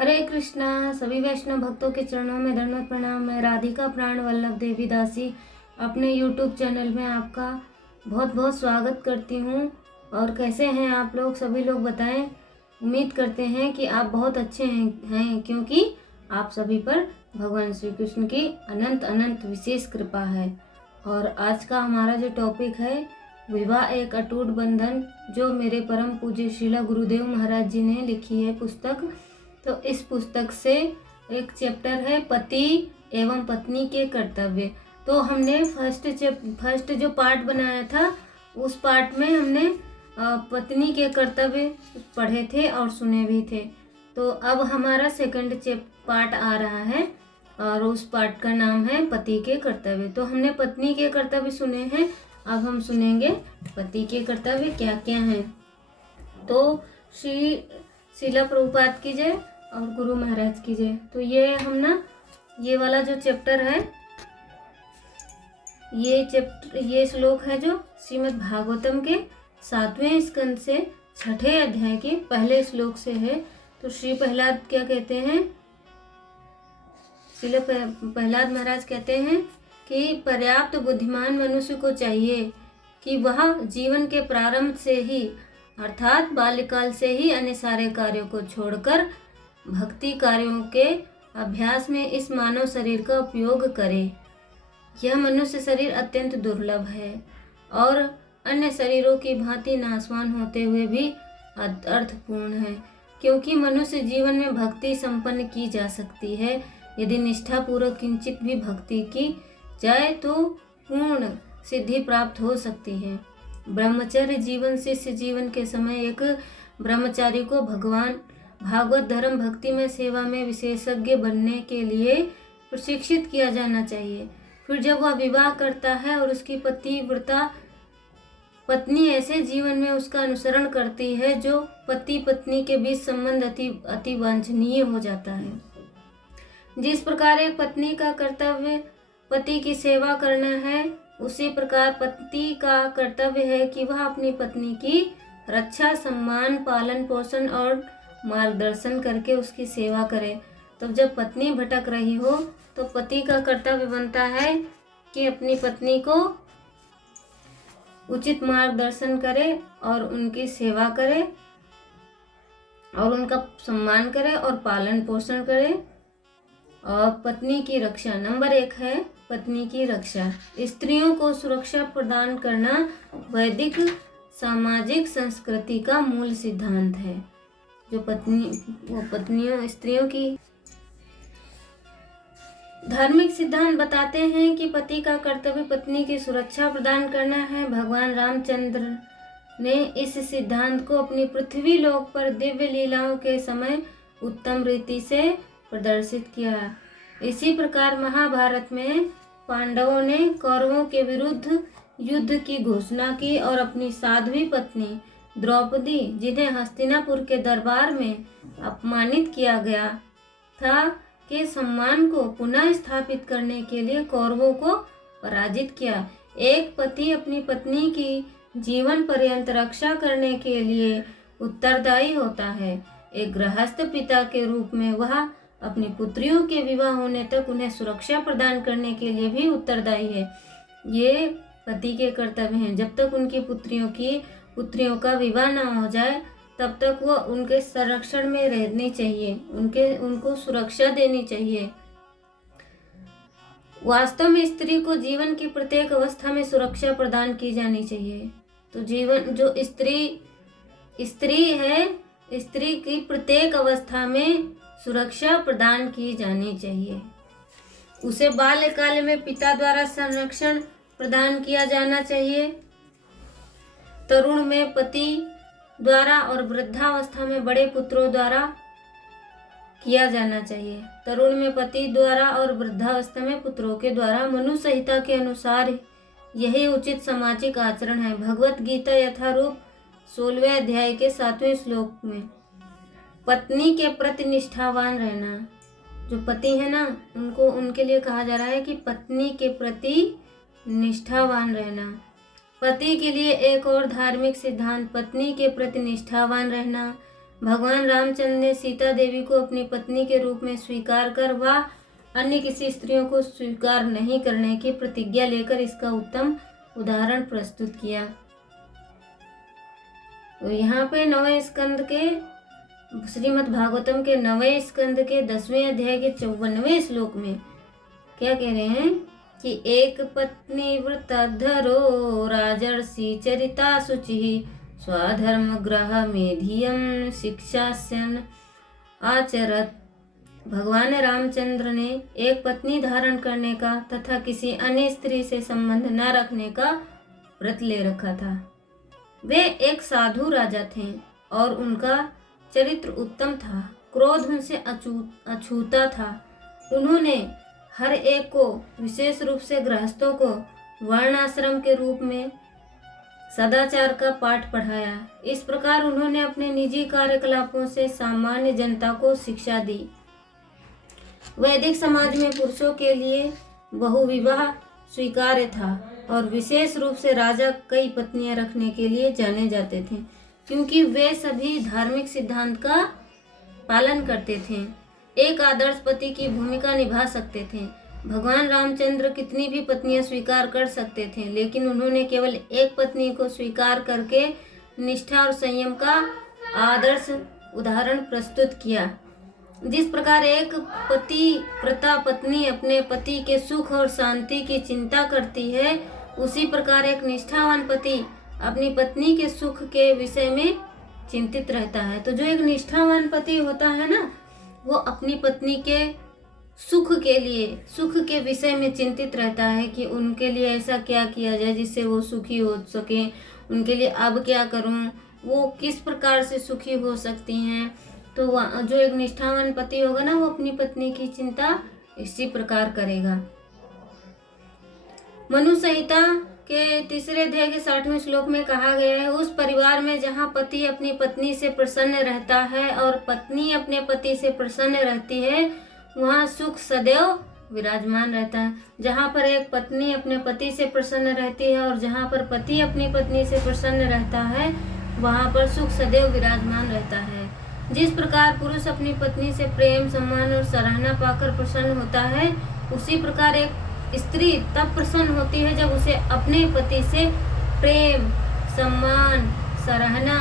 हरे कृष्णा। सभी वैष्णव भक्तों के चरणों में दंडवत प्रणाम। मैं राधिका प्राण वल्लभ देवी दासी अपने YouTube चैनल में आपका बहुत बहुत स्वागत करती हूँ। और कैसे हैं आप लोग? सभी लोग बताएं। उम्मीद करते हैं कि आप बहुत अच्छे हैं क्योंकि आप सभी पर भगवान श्री कृष्ण की अनंत अनंत विशेष कृपा है। और आज का हमारा जो टॉपिक है, विवाह एक अटूट बंधन, जो मेरे परम पूज्य श्रीला गुरुदेव महाराज जी ने लिखी है पुस्तक। तो इस पुस्तक से एक चैप्टर है पति एवं पत्नी के कर्तव्य। तो हमने फर्स्ट जो पार्ट बनाया था, उस पार्ट में हमने पत्नी के कर्तव्य पढ़े थे और सुने भी थे। तो अब हमारा सेकंड पार्ट आ रहा है और उस पार्ट का नाम है पति के कर्तव्य। तो हमने पत्नी के कर्तव्य सुने हैं, अब हम सुनेंगे पति के कर्तव्य क्या क्या हैं। तो श्रीला प्रभुपाद की जय और गुरु महाराज की जय। तो ये वाला जो चैप्टर है, ये श्लोक है जो श्रीमद् भागवतम के 7वें स्कंद से 6ठे अध्याय के पहले श्लोक से है। तो श्री प्रहलाद क्या कहते हैं? श्रील प्रहलाद महाराज कहते हैं कि पर्याप्त बुद्धिमान मनुष्य को चाहिए कि वह जीवन के प्रारंभ से ही अर्थात बाल्यकाल से ही अन्य सारे कार्यों को छोड़कर भक्ति कार्यों के अभ्यास में इस मानव शरीर का उपयोग करे। यह मनुष्य शरीर अत्यंत दुर्लभ है और अन्य शरीरों की भांति नाशवान होते हुए भी अर्थपूर्ण है, क्योंकि मनुष्य जीवन में भक्ति संपन्न की जा सकती है। यदि निष्ठापूर्वक किंचित भी भक्ति की जाए तो पूर्ण सिद्धि प्राप्त हो सकती है। ब्रह्मचर्य जीवन शिष्य जीवन के समय एक ब्रह्मचारी को भागवत धर्म भक्ति में सेवा में विशेषज्ञ बनने के लिए प्रशिक्षित किया जाना चाहिए। फिर जब वह विवाह करता है और उसकी पतिव्रता पत्नी ऐसे जीवन में उसका अनुसरण करती है जो पति पत्नी के बीच संबंध अति वांछनीय हो जाता है। जिस प्रकार एक पत्नी का कर्तव्य पति की सेवा करना है, उसी प्रकार पति का कर्तव्य है कि वह अपनी पत्नी की रक्षा, सम्मान, पालन पोषण और मार्गदर्शन करके उसकी सेवा करे। तो जब पत्नी भटक रही हो तो पति का कर्तव्य बनता है कि अपनी पत्नी को उचित मार्गदर्शन करे और उनकी सेवा करे और उनका सम्मान करे और पालन पोषण करे। और पत्नी की रक्षा, नंबर 1 है पत्नी की रक्षा। स्त्रियों को सुरक्षा प्रदान करना वैदिक सामाजिक संस्कृति का मूल सिद्धांत है। जो स्त्रियों की धार्मिक सिद्धांत बताते हैं कि पति का कर्तव्य पत्नी की सुरक्षा प्रदान करना है। भगवान रामचंद्र ने इस सिद्धांत को अपनी पृथ्वी लोक पर दिव्य लीलाओं के समय उत्तम रीति से प्रदर्शित किया। इसी प्रकार महाभारत में पांडवों ने कौरवों के विरुद्ध युद्ध की घोषणा की और अपनी साध्वी पत्नी द्रौपदी, जिन्हें हस्तिनापुर के दरबार में अपमानित किया गया था, के सम्मान को पुनः स्थापित करने के लिए कौरवों को पराजित किया। एक पति अपनी पत्नी की जीवन पर्यंत रक्षा करने के लिए उत्तरदायी होता है। एक गृहस्थ पिता के रूप में वह अपनी पुत्रियों के विवाह होने तक उन्हें सुरक्षा प्रदान करने के लिए भी उत्तरदायी है। ये पति के कर्तव्य हैं। जब तक उनकी पुत्रियों का विवाह न हो जाए तब तक वो उनके संरक्षण में रहनी चाहिए, उनको सुरक्षा देनी चाहिए। वास्तव में स्त्री को जीवन की प्रत्येक अवस्था में सुरक्षा प्रदान की जानी चाहिए। तो जो स्त्री है, स्त्री की प्रत्येक अवस्था में सुरक्षा प्रदान की जानी चाहिए। उसे बाल्यकाल में पिता द्वारा संरक्षण प्रदान किया जाना चाहिए, तरुण में पति द्वारा और वृद्धावस्था में बड़े पुत्रों द्वारा किया जाना चाहिए। तरुण में पति द्वारा और वृद्धावस्था में पुत्रों के द्वारा। मनु संहिता के अनुसार यही उचित सामाजिक आचरण है। भगवत गीता यथारूप 16वें अध्याय के 7वें श्लोक में पत्नी के प्रति निष्ठावान रहना, जो पति है ना, उनके लिए कहा जा रहा है कि पत्नी के प्रति निष्ठावान रहना। पति के लिए एक और धार्मिक सिद्धांत पत्नी के प्रति निष्ठावान रहना, भगवान रामचंद्र ने सीता देवी को अपनी पत्नी के रूप में स्वीकार कर व अन्य किसी स्त्रियों को स्वीकार नहीं करने की प्रतिज्ञा लेकर इसका उत्तम उदाहरण प्रस्तुत किया। तो यहाँ पे 9वें स्कंद के श्रीमद् भागवतम के 9वें स्कंद के 10वें अध्याय के 54वें श्लोक में क्या कह रहे हैं कि एक पत्नी व्रतधरो राजर्षि चरिता शुचि स्वधर्म ग्रह मेधियम शिक्षास्यन आचरत। भगवान रामचंद्र ने एक पत्नी धारण करने का तथा किसी अन्य स्त्री से संबंध न रखने का व्रत ले रखा था। वे एक साधु राजा थे और उनका चरित्र उत्तम था, क्रोध उनसे अछूता था। उन्होंने हर एक को, विशेष रूप से गृहस्थों को, वर्णाश्रम के रूप में सदाचार का पाठ पढ़ाया। इस प्रकार उन्होंने अपने निजी कार्यकलापों से सामान्य जनता को शिक्षा दी। वैदिक समाज में पुरुषों के लिए बहुविवाह स्वीकार्य था और विशेष रूप से राजा कई पत्नियां रखने के लिए जाने जाते थे, क्योंकि वे सभी धार्मिक सिद्धांत का पालन करते थे, एक आदर्श पति की भूमिका निभा सकते थे। भगवान रामचंद्र कितनी भी पत्नियां स्वीकार कर सकते थे, लेकिन उन्होंने केवल एक पत्नी को स्वीकार करके निष्ठा और संयम का आदर्श उदाहरण प्रस्तुत किया। जिस प्रकार एक पतिव्रता पत्नी अपने पति के सुख और शांति की चिंता करती है, उसी प्रकार एक निष्ठावान पति अपनी पत्नी के सुख के विषय में चिंतित रहता है। तो जो एक निष्ठावान पति होता है ना, वो अपनी पत्नी के सुख के लिए, सुख के विषय में चिंतित रहता है कि उनके लिए ऐसा क्या किया जाए जिससे वो सुखी हो सके, उनके लिए अब क्या करूं, वो किस प्रकार से सुखी हो सकती हैं। तो जो एक निष्ठावान पति होगा ना, वो अपनी पत्नी की चिंता इसी प्रकार करेगा। मनु संहिता के 3 अध्याय के 60वें श्लोक में कहा गया है, उस परिवार में जहाँ पति अपनी पत्नी से प्रसन्न रहता है और पत्नी अपने पति से प्रसन्न रहती है, वहाँ सुख सदैव विराजमान रहता है। जहाँ पर एक पत्नी अपने पति से प्रसन्न रहती है और जहाँ पर पति अपनी पत्नी से प्रसन्न रहता है, वहाँ पर सुख सदैव विराजमान रहता है। जिस प्रकार पुरुष अपनी पत्नी से प्रेम, सम्मान और सराहना पाकर प्रसन्न होता है, उसी प्रकार एक स्त्री तब प्रसन्न होती है जब उसे अपने पति से प्रेम, सम्मान, सराहना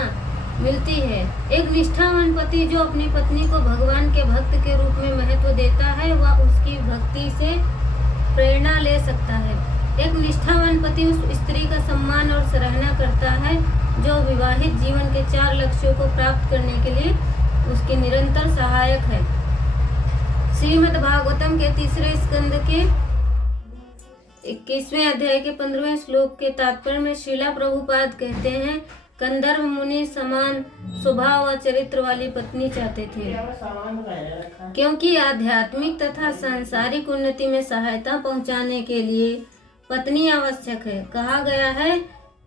मिलती है। एक निष्ठावान पति जो अपनी पत्नी को भगवान के भक्त के रूप में महत्व देता है, वह उसकी भक्ति से प्रेरणा ले सकता है। एक निष्ठावान पति उस स्त्री का सम्मान और सराहना करता है जो विवाहित जीवन के 4 लक्ष्यों को प्राप्त करने के लिए उसकी निरंतर सहायक है। श्रीमद् भागवतम के 3 स्कंद के 21वें अध्याय के 15वें श्लोक के तात्पर्य में श्रीला प्रभुपाद कहते हैं, कंदर्व मुनि समान स्वभाव व चरित्र वाली पत्नी चाहते थे, क्योंकि आध्यात्मिक तथा सांसारिक उन्नति में सहायता पहुंचाने के लिए पत्नी आवश्यक है। कहा गया है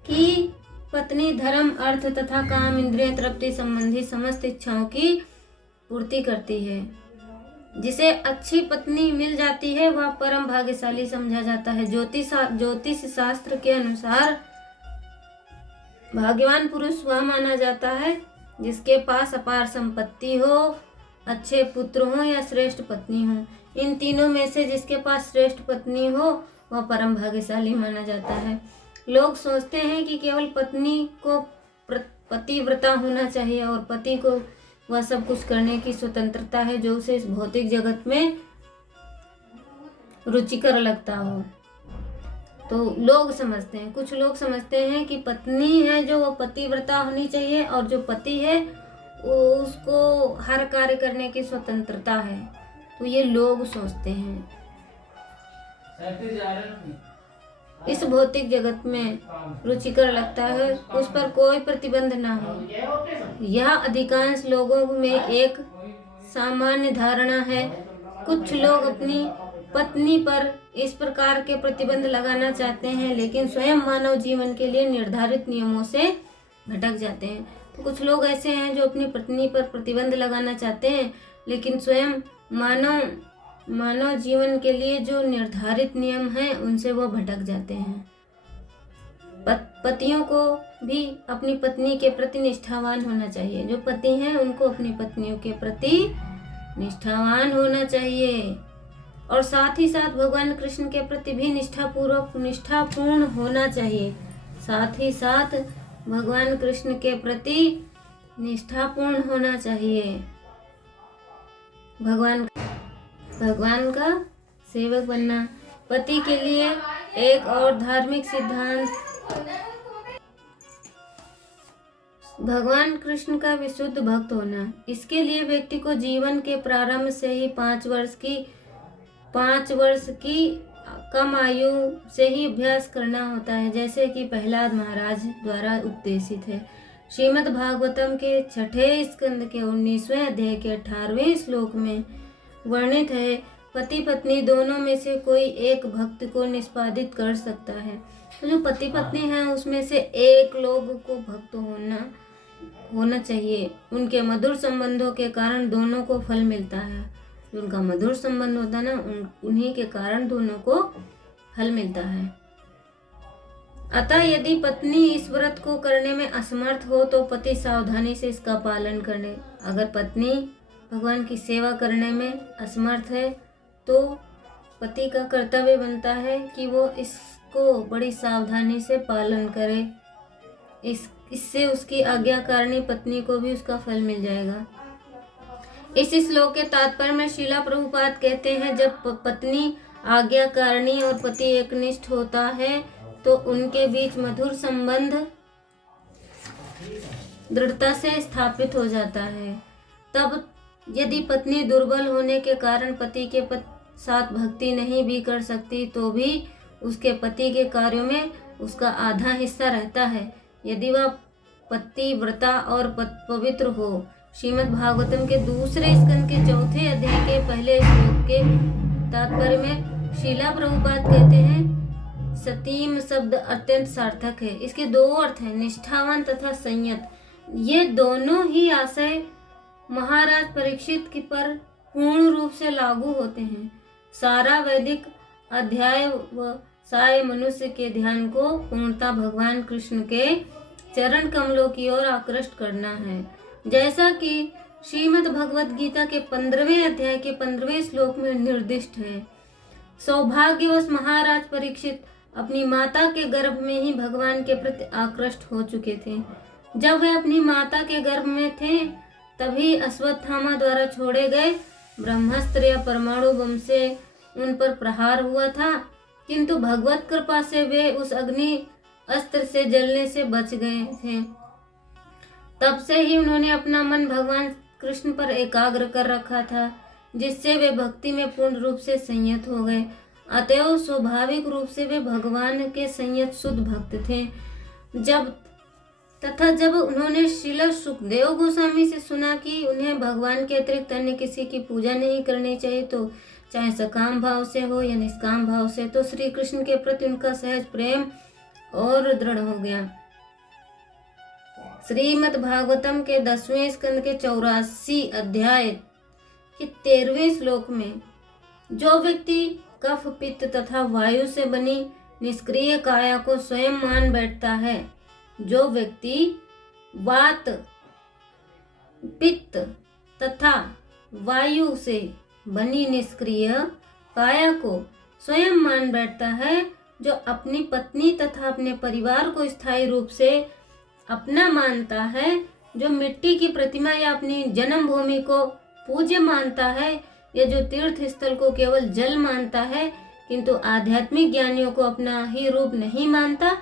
कि पत्नी धर्म, अर्थ तथा काम, इंद्रिय तृप्ति संबंधी समस्त इच्छाओं की पूर्ति करती है। जिसे अच्छी पत्नी मिल जाती है वह परम भाग्यशाली समझा जाता है। ज्योतिष शास्त्र के अनुसार भाग्यवान पुरुष वह माना जाता है जिसके पास अपार संपत्ति हो, अच्छे पुत्र हो या श्रेष्ठ पत्नी हो। इन तीनों में से जिसके पास श्रेष्ठ पत्नी हो वह परम भाग्यशाली माना जाता है। लोग सोचते हैं कि केवल पत्नी को पतिव्रता होना चाहिए और पति को वह सब कुछ करने की स्वतंत्रता है जो उसे इस भौतिक जगत में रुचिकर लगता हो। तो लोग समझते हैं, कुछ लोग समझते हैं कि पत्नी है जो वो पतिव्रता होनी चाहिए और जो पति है वो उसको हर कार्य करने की स्वतंत्रता है। तो ये लोग सोचते हैं। इस भौतिक जगत में रुचिकर लगता है, उस पर कोई प्रतिबंध ना हो। यह अधिकांश लोगों में एक सामान्य धारणा है। कुछ लोग अपनी पत्नी पर इस प्रकार के प्रतिबंध लगाना चाहते हैं, लेकिन स्वयं मानव जीवन के लिए निर्धारित नियमों से भटक जाते हैं। तो कुछ लोग ऐसे हैं जो अपनी पत्नी पर प्रतिबंध लगाना चाहते हैं, लेकिन स्वयं मानव जीवन के लिए जो निर्धारित नियम हैं उनसे वो भटक जाते हैं। पतियों को भी अपनी पत्नी के प्रति निष्ठावान होना चाहिए। जो पति हैं उनको अपनी पत्नियों के प्रति निष्ठावान होना चाहिए और साथ ही साथ भगवान कृष्ण के प्रति भी निष्ठापूर्ण होना चाहिए। साथ ही साथ भगवान कृष्ण के प्रति निष्ठापूर्ण होना चाहिए। भगवान का सेवक बनना। पति के लिए एक और धार्मिक सिद्धांत, भगवान कृष्ण का विशुद्ध भक्त होना। इसके लिए व्यक्ति को जीवन के प्रारंभ से ही 5 वर्ष की कम आयु से ही अभ्यास करना होता है, जैसे कि प्रहलाद महाराज द्वारा उपदेशित है। श्रीमद् भागवतम के 6 स्कंद के 19वें अध्याय के 18वें श्लोक में वर्णित है, पति पत्नी दोनों में से कोई एक भक्त को निष्पादित कर सकता है। तो जो पति पत्नी हैं उसमें से एक लोग को भक्त होना चाहिए। उनके मधुर संबंधों के कारण दोनों को फल मिलता है। उनका मधुर संबंध होता है ना, उन्हीं के कारण दोनों को फल मिलता है। अतः यदि पत्नी इस व्रत को करने में असमर्थ हो तो पति सावधानी से इसका पालन करे। अगर पत्नी भगवान की सेवा करने में असमर्थ है तो पति का कर्तव्य बनता है कि वो इसको बड़ी सावधानी से पालन करे। इससे उसकी आज्ञाकारिणी पत्नी को भी उसका फल मिल जाएगा। इस श्लोक के तात्पर्य में श्रीला प्रभुपाद कहते हैं, जब पत्नी आज्ञाकारिणी और पति एकनिष्ठ होता है तो उनके बीच मधुर संबंध दृढ़ता से स्थापित हो जाता है। तब यदि पत्नी दुर्बल होने के कारण पति के साथ भक्ति नहीं भी कर सकती तो भी उसके पति के कार्यों में उसका आधा हिस्सा रहता है, यदि वह पतिव्रता और पवित्र हो। श्रीमद् भागवतम के 2 स्कंद के 4 अध्याय के पहले श्लोक के तात्पर्य में श्रीला प्रभुपाद कहते हैं, सतीम शब्द अत्यंत सार्थक है। इसके 2 अर्थ हैं, निष्ठावान तथा संयत। ये दोनों ही आशय महाराज परीक्षित की पर पूर्ण रूप से लागू होते हैं। सारा वैदिक अध्याय व साय मनुष्य के ध्यान को पूर्णता भगवान कृष्ण के चरण कमलों की ओर आकृष्ट करना है, जैसा कि श्रीमद् भगवत गीता के 15वें अध्याय के 15वें श्लोक में निर्दिष्ट है। सौभाग्यवश महाराज परीक्षित अपनी माता के गर्भ में ही भगवान के प्रति आकृष्ट हो चुके थे। जब वे अपनी माता के गर्भ में थे तभी अश्वत्थामा द्वारा छोड़े गए ब्रह्मास्त्र या परमाणु बम से उन पर प्रहार हुआ था, किंतु भगवत कृपा से वे उस अग्नि अस्त्र से जलने से बच गए थे। तब से ही उन्होंने अपना मन भगवान कृष्ण पर एकाग्र कर रखा था, जिससे वे भक्ति में पूर्ण रूप से संयत हो गए। अतएव स्वाभाविक रूप से वे भगवान के संयत शुद्ध भक्त थे। जब उन्होंने श्रील सुखदेव गोस्वामी से सुना कि उन्हें भगवान के अतिरिक्त अन्य किसी की पूजा नहीं करनी चाहिए, तो चाहे सकाम भाव से हो या निष्काम भाव से, तो श्री कृष्ण के प्रति उनका सहज प्रेम और दृढ़ हो गया। श्रीमद् भागवतम के 10वें स्कंद के 84 अध्याय के 13वें श्लोक में, जो व्यक्ति कफ पित्त तथा वायु से बनी निष्क्रिय काया को स्वयं मान बैठता है, जो व्यक्ति वात पित्त तथा वायु से बनी निष्क्रिय काया को स्वयं मान बैठता है, जो अपनी पत्नी तथा अपने परिवार को स्थायी रूप से अपना मानता है, जो मिट्टी की प्रतिमा या अपनी जन्मभूमि को पूज्य मानता है, या जो तीर्थ स्थल को केवल जल मानता है किंतु आध्यात्मिक ज्ञानियों को अपना ही रूप नहीं मानता,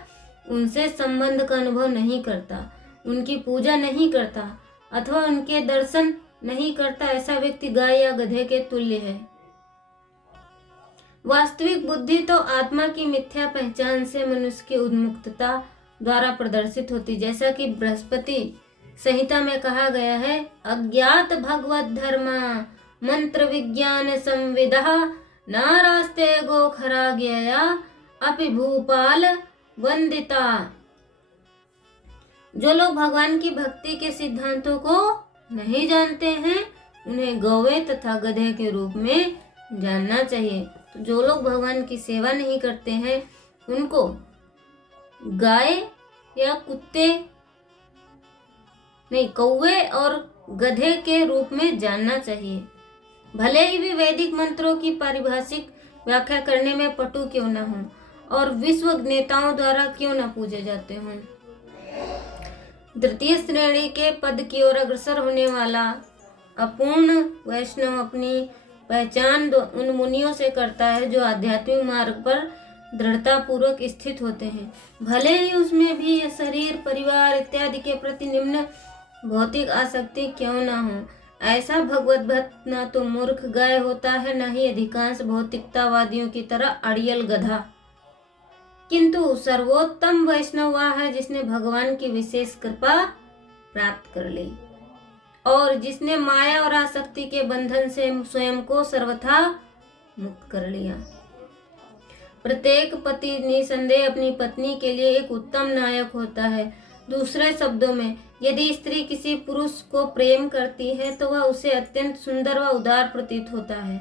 उनसे संबंध का अनुभव नहीं करता, उनकी पूजा नहीं करता अथवा उनके दर्शन नहीं करता, ऐसा व्यक्ति गाय या गधे के तुल्य है। वास्तविक बुद्धि तो आत्मा की मिथ्या पहचान से मनुष्य की उन्मुक्तता द्वारा प्रदर्शित होती, जैसा कि बृहस्पति संहिता में कहा गया है, अज्ञात भगवत धर्मा मंत्र विज्ञान संविदा नारास्ते गोखरा गया अपि भूपाल वंदिता। जो लोग भगवान की भक्ति के सिद्धांतों को नहीं जानते हैं, उन्हें गौवे तथा गधे के रूप में जानना चाहिए। तो जो लोग भगवान की सेवा नहीं करते हैं, उनको गाय या कौवे और गधे के रूप में जानना चाहिए। भले ही वे वैदिक मंत्रों की पारिभाषिक व्याख्या करने में पटु क्यों न हों और विश्व नेताओं द्वारा क्यों न पूजे जाते हों। द्वितीय श्रेणी के पद की ओर अग्रसर होने वाला अपूर्ण वैष्णव अपनी पहचान उन मुनियों से करता है जो आध्यात्मिक मार्ग पर दृढ़ता पूर्वक स्थित होते हैं, भले ही उसमें भी शरीर, परिवार इत्यादि के प्रति निम्न भौतिक आसक्ति क्यों न हो। ऐसा भगवत भक्त न तो मूर्ख गाय होता है, न ही अधिकांश भौतिकतावादियों की तरह अड़ियल गधा, किंतु सर्वोत्तम वैष्णव वह है जिसने भगवान की विशेष कृपा प्राप्त कर ली और जिसने माया और आसक्ति के बंधन से स्वयं को सर्वथा मुक्त कर लिया। प्रत्येक पति निसंदेह अपनी पत्नी के लिए एक उत्तम नायक होता है। दूसरे शब्दों में, यदि स्त्री किसी पुरुष को प्रेम करती है तो वह उसे अत्यंत सुंदर व उदार प्रतीत होता है।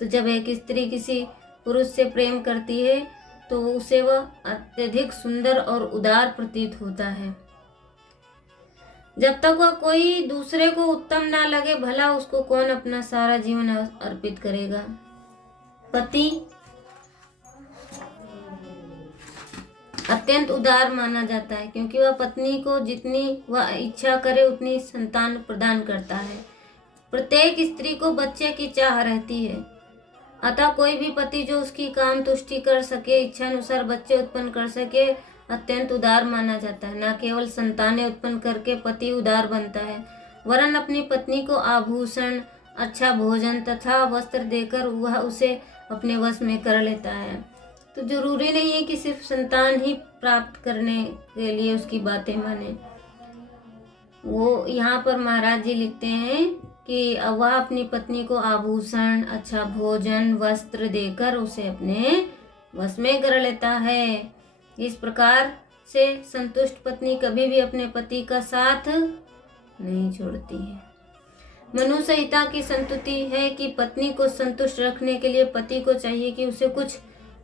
तो जब एक स्त्री किसी पुरुष से प्रेम करती है तो उसे वह अत्यधिक सुंदर और उदार प्रतीत होता है। जब तक वह कोई दूसरे को उत्तम ना लगे, भला उसको कौन अपना सारा जीवन अर्पित करेगा। पति अत्यंत उदार माना जाता है क्योंकि वह पत्नी को जितनी वह इच्छा करे उतनी संतान प्रदान करता है। प्रत्येक स्त्री को बच्चे की चाह रहती है, अतः कोई भी पति जो उसकी काम तुष्टि कर सके, इच्छा अनुसार बच्चे उत्पन्न कर सके, अत्यंत उदार माना जाता है। न केवल संतानें उत्पन्न करके पति उदार बनता है, वरन अपनी पत्नी को आभूषण, अच्छा भोजन तथा वस्त्र देकर वह उसे अपने वश में कर लेता है। तो जरूरी नहीं है कि सिर्फ संतान ही प्राप्त करने के लिए उसकी बातें माने। वो यहाँ पर महाराज जी लिखते हैं कि वह अपनी पत्नी को आभूषण, अच्छा भोजन, वस्त्र देकर उसे अपने वश में कर लेता है। इस प्रकार से संतुष्ट पत्नी कभी भी अपने पति का साथ नहीं छोड़ती है। मनु संहिता की संतुति है कि पत्नी को संतुष्ट रखने के लिए पति को चाहिए कि उसे कुछ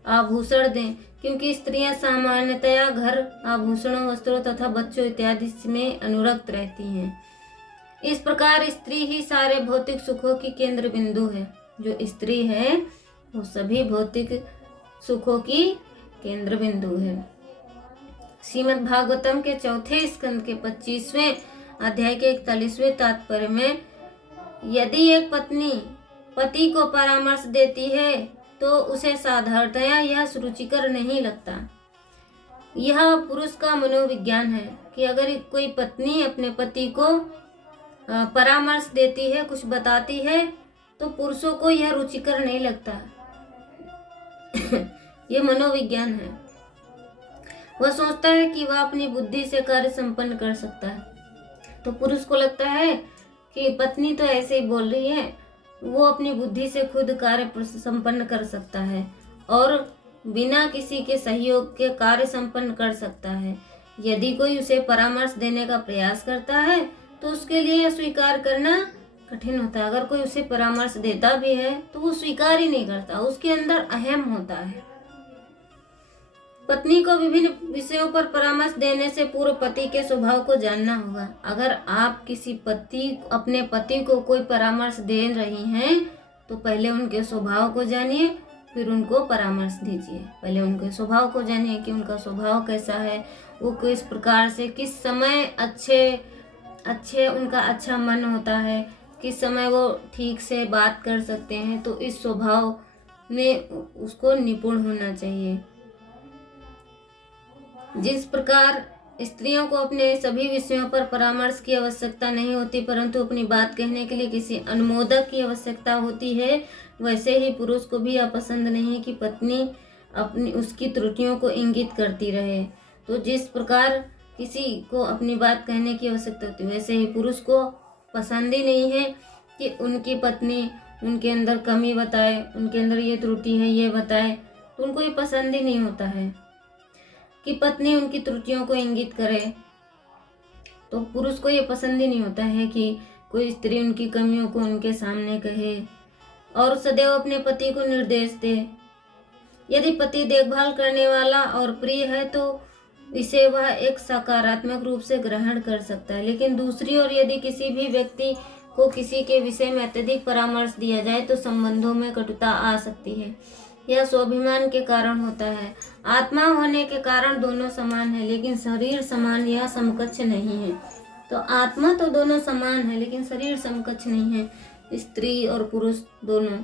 आभूषण दें, क्योंकि स्त्रियां सामान्यतया घर, आभूषणों, वस्त्रों तथा बच्चों इत्यादि में अनुरक्त रहती हैं। इस प्रकार स्त्री ही सारे भौतिक सुखों की केंद्र बिंदु है। जो स्त्री है वो सभी भौतिक सुखों की केंद्र बिंदु है। श्रीमद् भागवतम के चौथे स्कंद के 25वें अध्याय के 41वें तात्पर्य में, यदि एक पत्नी पति को परामर्श देती है तो उसे साधारणतया यह सुरुचिकर नहीं लगता। यह पुरुष का मनोविज्ञान है कि अगर कोई पत्नी अपने पति को परामर्श देती है, कुछ बताती है, तो पुरुषों को यह रुचिकर नहीं लगता। यह मनोविज्ञान है। वह सोचता है कि वह अपनी बुद्धि से कार्य संपन्न कर सकता है। तो पुरुष को लगता है कि पत्नी तो ऐसे ही बोल रही है, वो अपनी बुद्धि से खुद कार्य संपन्न कर सकता है और बिना किसी के सहयोग के कार्य संपन्न कर सकता है। यदि कोई उसे परामर्श देने का प्रयास करता है तो उसके लिए स्वीकार करना कठिन होता है। अगर कोई उसे परामर्श देता भी है तो वो स्वीकार ही नहीं करता, उसके अंदर अहम होता है। पत्नी को विभिन्न विषयों पर परामर्श देने से पूर्व पति के स्वभाव को जानना होगा। अगर आप अपने पति को कोई परामर्श दे रही हैं तो पहले उनके स्वभाव को जानिए, फिर उनको परामर्श दीजिए। पहले उनके स्वभाव को जानिए कि उनका स्वभाव कैसा है, वो किस प्रकार से, किस समय अच्छे उनका अच्छा मन होता है, किस समय वो ठीक से बात कर सकते हैं। तो इस स्वभाव में उसको निपुण होना चाहिए। जिस प्रकार स्त्रियों को अपने सभी विषयों पर परामर्श की आवश्यकता नहीं होती, परंतु अपनी बात कहने के लिए किसी अनुमोदक की आवश्यकता होती है, वैसे ही पुरुष को भी यह पसंद नहीं कि पत्नी उसकी त्रुटियों को इंगित करती रहे। तो जिस प्रकार किसी को अपनी बात कहने की आवश्यकता होती है, वैसे ही पुरुष को पसंद ही नहीं है कि उनकी पत्नी उनके अंदर कमी बताए, उनके अंदर ये त्रुटि है ये बताए। तो उनको ये पसंद ही नहीं होता है कि पत्नी उनकी त्रुटियों को इंगित करे। तो पुरुष को ये पसंद ही नहीं होता है कि कोई स्त्री उनकी कमियों को उनके सामने कहे और सदैव अपने पति को निर्देश दे। यदि पति देखभाल करने वाला और प्रिय है तो इसे वह एक सकारात्मक रूप से ग्रहण कर सकता है। लेकिन दूसरी ओर यदि किसी भी व्यक्ति को किसी के विषय में अत्यधिक परामर्श दिया जाए तो संबंधों में कटुता आ सकती है। यह स्वाभिमान के कारण होता है। आत्मा होने के कारण दोनों समान है, लेकिन शरीर समान या समकक्ष नहीं है। तो आत्मा तो दोनों समान है, लेकिन शरीर समकक्ष नहीं है। स्त्री और पुरुष दोनों।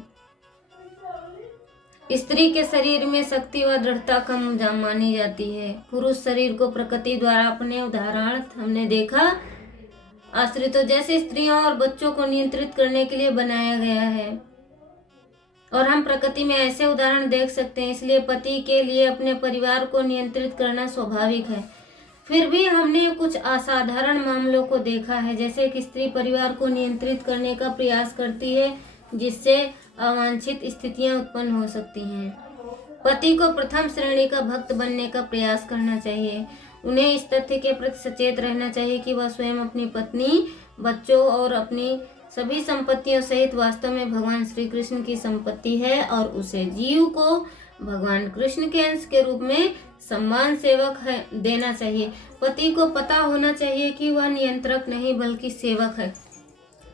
स्त्री के शरीर में शक्ति व दृढ़ता कम मानी जाती है। पुरुष शरीर को प्रकृति द्वारा अपने उदाहरण हमने देखा आश्रितों जैसे स्त्रियों और बच्चों को नियंत्रित करने के लिए बनाया गया है। और हम प्रकृति में ऐसे उदाहरण देख सकते हैं। इसलिए पति के लिए अपने परिवार को नियंत्रित करना स्वाभाविक है। फिर भी हमने कुछ असाधारण मामलों को देखा है, जैसे कि स्त्री परिवार को नियंत्रित करने का प्रयास करती है, जिससे अवांछित स्थितियां उत्पन्न हो सकती हैं। पति को प्रथम श्रेणी का भक्त बनने का प्रयास करना चाहिए। उन्हें इस तथ्य के प्रति सचेत रहना चाहिए कि वह स्वयं अपनी पत्नी, बच्चों और अपनी सभी संपत्तियों सहित वास्तव में भगवान श्री कृष्ण की संपत्ति है और उसे जीव को भगवान कृष्ण के अंश के रूप में सम्मान सेवक है देना चाहिए। पति को पता होना चाहिए कि वह नियंत्रक नहीं बल्कि सेवक है।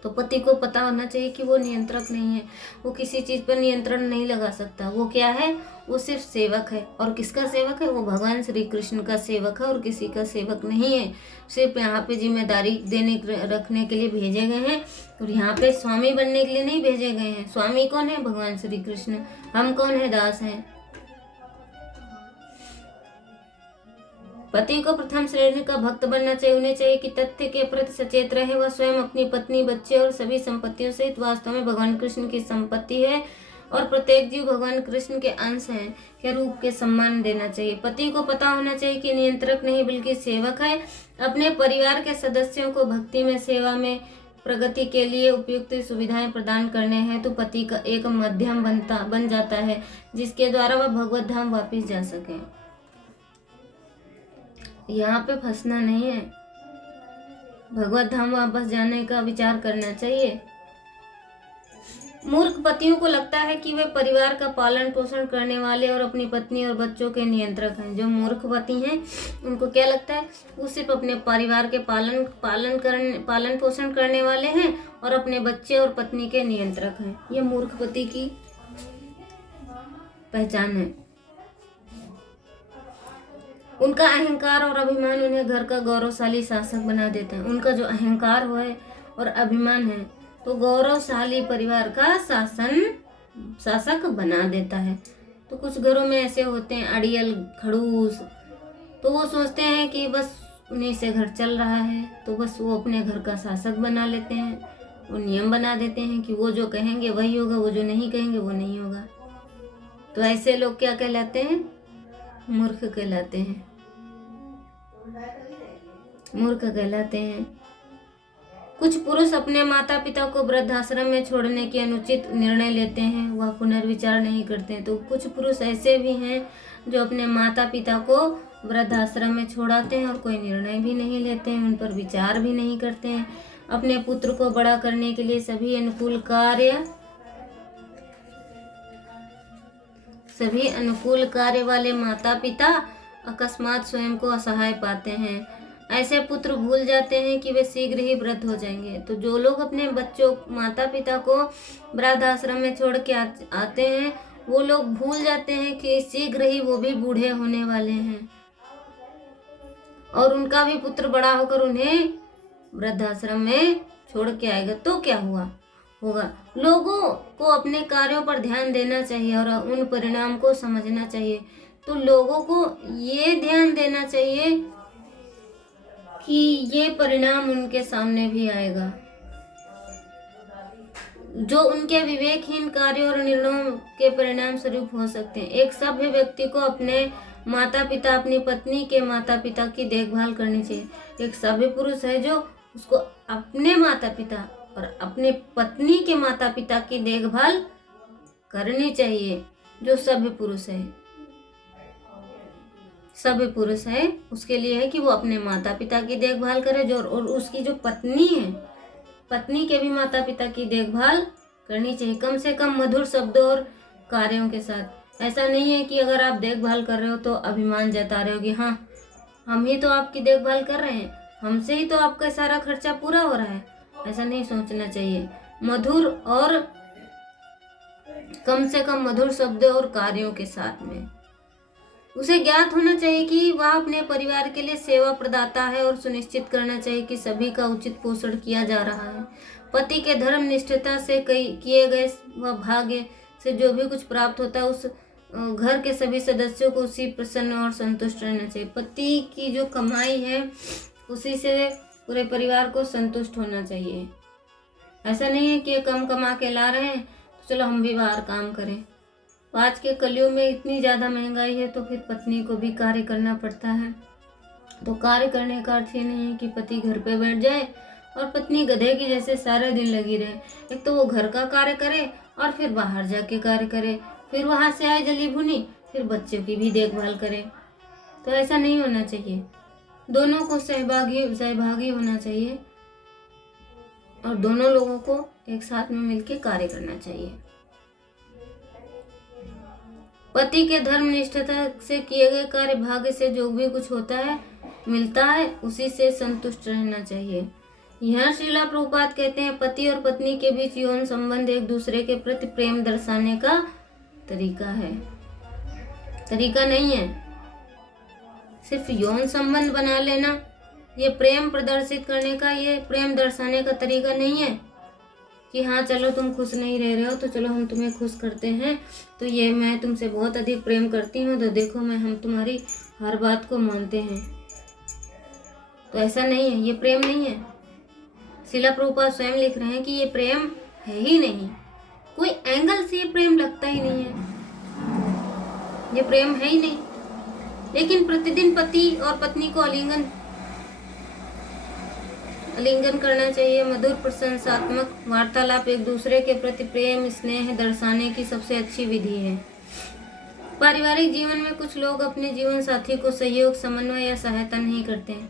तो पति को पता होना चाहिए कि वो नियंत्रक नहीं है, वो किसी चीज पर नियंत्रण नहीं लगा सकता। वो क्या है? वो सिर्फ सेवक है। और किसका सेवक है? वो भगवान श्री कृष्ण का सेवक है और किसी का सेवक नहीं है। सिर्फ यहाँ पे जिम्मेदारी देने रखने के लिए भेजे गए हैं और यहाँ पे स्वामी बनने के लिए नहीं भेजे गए हैं। स्वामी कौन है? भगवान श्री कृष्ण। हम कौन है? दास हैं। पति को प्रथम श्रेणी का भक्त बनना चाहिए। उन्हें चाहिए कि तथ्य के प्रति सचेत रहे, वह स्वयं अपनी पत्नी, बच्चे और सभी संपत्तियों सहित वास्तव में भगवान कृष्ण की संपत्ति है और प्रत्येक जीव भगवान कृष्ण के अंश है के रूप के सम्मान देना चाहिए। पति को पता होना चाहिए कि नियंत्रक नहीं बल्कि सेवक है। अपने परिवार के सदस्यों को भक्ति में, सेवा में, प्रगति के लिए उपयुक्त सुविधाएं प्रदान करने हैं तो पति का एक माध्यम बन जाता है, जिसके द्वारा वह भगवत धाम वापिस जा सके। यहाँ पे फंसना नहीं है। भगवत धाम वापस जाने का विचार करना चाहिए। मूर्ख पतियों को लगता है कि वे परिवार का पालन पोषण करने वाले और अपनी पत्नी और बच्चों के नियंत्रक हैं। जो मूर्ख पति हैं उनको क्या लगता है? वो सिर्फ अपने परिवार के पालन पोषण करने वाले हैं और अपने बच्चे और पत्नी के नियंत्रक हैं। ये मूर्ख पति की पहचान है। उनका अहंकार और अभिमान उन्हें घर का गौरवशाली शासक बना देते हैं। उनका जो अहंकार है और अभिमान है तो गौरवशाली परिवार का शासक बना देता है। तो कुछ घरों में ऐसे होते हैं अड़ियल, खड़ूस, तो वो सोचते हैं कि बस उन्हीं से घर चल रहा है, तो बस वो अपने घर का शासक बना लेते हैं। वो नियम बना देते हैं कि वो जो कहेंगे वही होगा, वो जो नहीं कहेंगे वो नहीं होगा। तो ऐसे लोग क्या कहलाते हैं? मूर्ख कहलाते हैं। मूर्ख कहलाते हैं। कुछ पुरुष अपने माता पिता को वृद्धाश्रम में छोड़ने के अनुचित निर्णय लेते हैं, वह पुनर्विचार नहीं करते हैं। तो कुछ पुरुष ऐसे भी हैं जो अपने माता पिता को वृद्धाश्रम में छोड़ाते हैं और कोई निर्णय भी नहीं लेते हैं, उन पर विचार भी नहीं करते हैं। अपने पुत्र को बड़ा करने के लिए सभी अनुकूल कार्य वाले माता पिता अकस्मात स्वयं को असहाय पाते हैं। ऐसे पुत्र भूल जाते हैं कि वे शीघ्र ही वृद्ध हो जाएंगे। तो जो लोग अपने बच्चों, माता पिता को वृद्धाश्रम में छोड़ के आते हैं, वो लोग भूल जाते हैं कि शीघ्र ही वो भी बूढ़े होने वाले हैं और उनका भी पुत्र बड़ा होकर उन्हें वृद्धाश्रम में छोड़ के आएगा। तो क्या होगा? लोगों को अपने कार्यों पर ध्यान देना चाहिए और उन परिणाम को समझना चाहिए। तो लोगों को ये ध्यान देना चाहिए कि ये परिणाम उनके सामने भी आएगा, जो उनके विवेकहीन कार्यों और निर्णयों के परिणाम स्वरूप हो सकते हैं। एक सभ्य व्यक्ति को अपने माता पिता, अपनी पत्नी के माता पिता की देखभाल करनी चाहिए। एक सभ्य पुरुष है जो उसको अपने माता पिता और अपने पत्नी के माता पिता की देखभाल करनी चाहिए। जो सभ्य पुरुष है, सभ्य पुरुष है, उसके लिए है कि वो अपने माता पिता की देखभाल करे, जो और उसकी जो पत्नी है, पत्नी के भी माता पिता की देखभाल करनी चाहिए, कम से कम मधुर शब्दों और कार्यों के साथ। ऐसा नहीं है कि अगर आप देखभाल कर रहे हो तो अभिमान जता रहे हो कि हाँ हम ही तो आपकी देखभाल कर रहे हैं, हमसे ही तो आपका सारा खर्चा पूरा हो रहा है। ऐसा नहीं सोचना चाहिए। मधुर और कम से कम मधुर शब्दों और कार्यों के साथ में उसे ज्ञात होना चाहिए कि वह अपने परिवार के लिए सेवा प्रदाता है और सुनिश्चित करना चाहिए कि सभी का उचित पोषण किया जा रहा है। पति के धर्म निष्ठता से किए गए व भाग्य से जो भी कुछ प्राप्त होता है उस घर के सभी सदस्यों को उसी प्रसन्न और संतुष्ट रहना चाहिए। पति की जो कमाई है उसी से पूरे परिवार को संतुष्ट होना चाहिए। ऐसा नहीं है कि कम कमा के ला रहे हैं तो चलो हम भी बाहर काम करें। आज के कलयुग में इतनी ज़्यादा महंगाई है तो फिर पत्नी को भी कार्य करना पड़ता है। तो कार्य करने का अर्थ ये नहीं है कि पति घर पे बैठ जाए और पत्नी गधे की जैसे सारे दिन लगी रहे। एक तो वो घर का कार्य करे और फिर बाहर जाके कार्य करे, फिर वहाँ से आए जली भुनी, फिर बच्चों की भी देखभाल करे। तो ऐसा नहीं होना चाहिए। दोनों को सहभागी होना चाहिए और दोनों लोगों को एक साथ में मिलकर कार्य करना चाहिए। पति के धर्म निष्ठता से किए गए कार्य भाग्य से जो भी कुछ होता है मिलता है उसी से संतुष्ट रहना चाहिए। यह श्रीला प्रभुपाद कहते हैं पति और पत्नी के बीच यौन संबंध एक दूसरे के प्रति प्रेम दर्शाने का तरीका है, तरीका नहीं है। सिर्फ यौन संबंध बना लेना ये प्रेम प्रदर्शित करने का, ये प्रेम दर्शाने का तरीका नहीं है कि हाँ चलो तुम खुश नहीं रह रहे हो तो चलो हम तुम्हें खुश करते हैं, तो ये मैं तुमसे बहुत अधिक प्रेम करती हूँ तो देखो हम तुम्हारी हर बात को मानते हैं। तो ऐसा नहीं है, ये प्रेम नहीं है। श्रीला प्रभुपाद स्वयं लिख रहे हैं कि ये प्रेम है ही नहीं, कोई एंगल से ये प्रेम लगता ही नहीं है, ये प्रेम है ही नहीं। लेकिन प्रतिदिन पति और पत्नी को आलिंगन करना चाहिए। मधुर प्रशंसात्मक वार्तालाप एक दूसरे के प्रति प्रेम स्नेह दर्शाने की सबसे अच्छी विधि है। पारिवारिक जीवन में कुछ लोग अपने जीवन साथी को सहयोग समन्वय या सहायता नहीं करते हैं।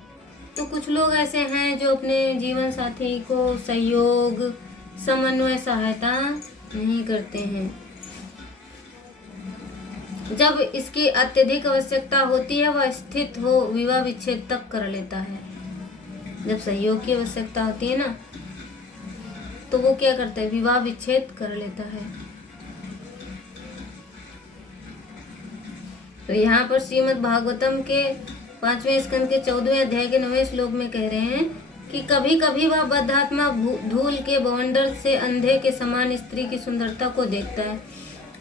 तो कुछ लोग ऐसे हैं जो अपने जीवन साथी को सहयोग समन्वय सहायता नहीं करते हैं। जब इसकी अत्यधिक आवश्यकता होती है वह स्थित हो विवाह विच्छेद तक कर लेता है। जब सहयोग की आवश्यकता होती है ना तो वो क्या करता है, विवाह विच्छेद कर लेता है। तो यहाँ पर श्रीमद् भागवतम के 5वें स्कंद के 14वें अध्याय के 9वें श्लोक में कह रहे हैं कि कभी कभी वह बद्धात्मा धूल के बवंडर से अंधे के समान स्त्री की सुंदरता को देखता है।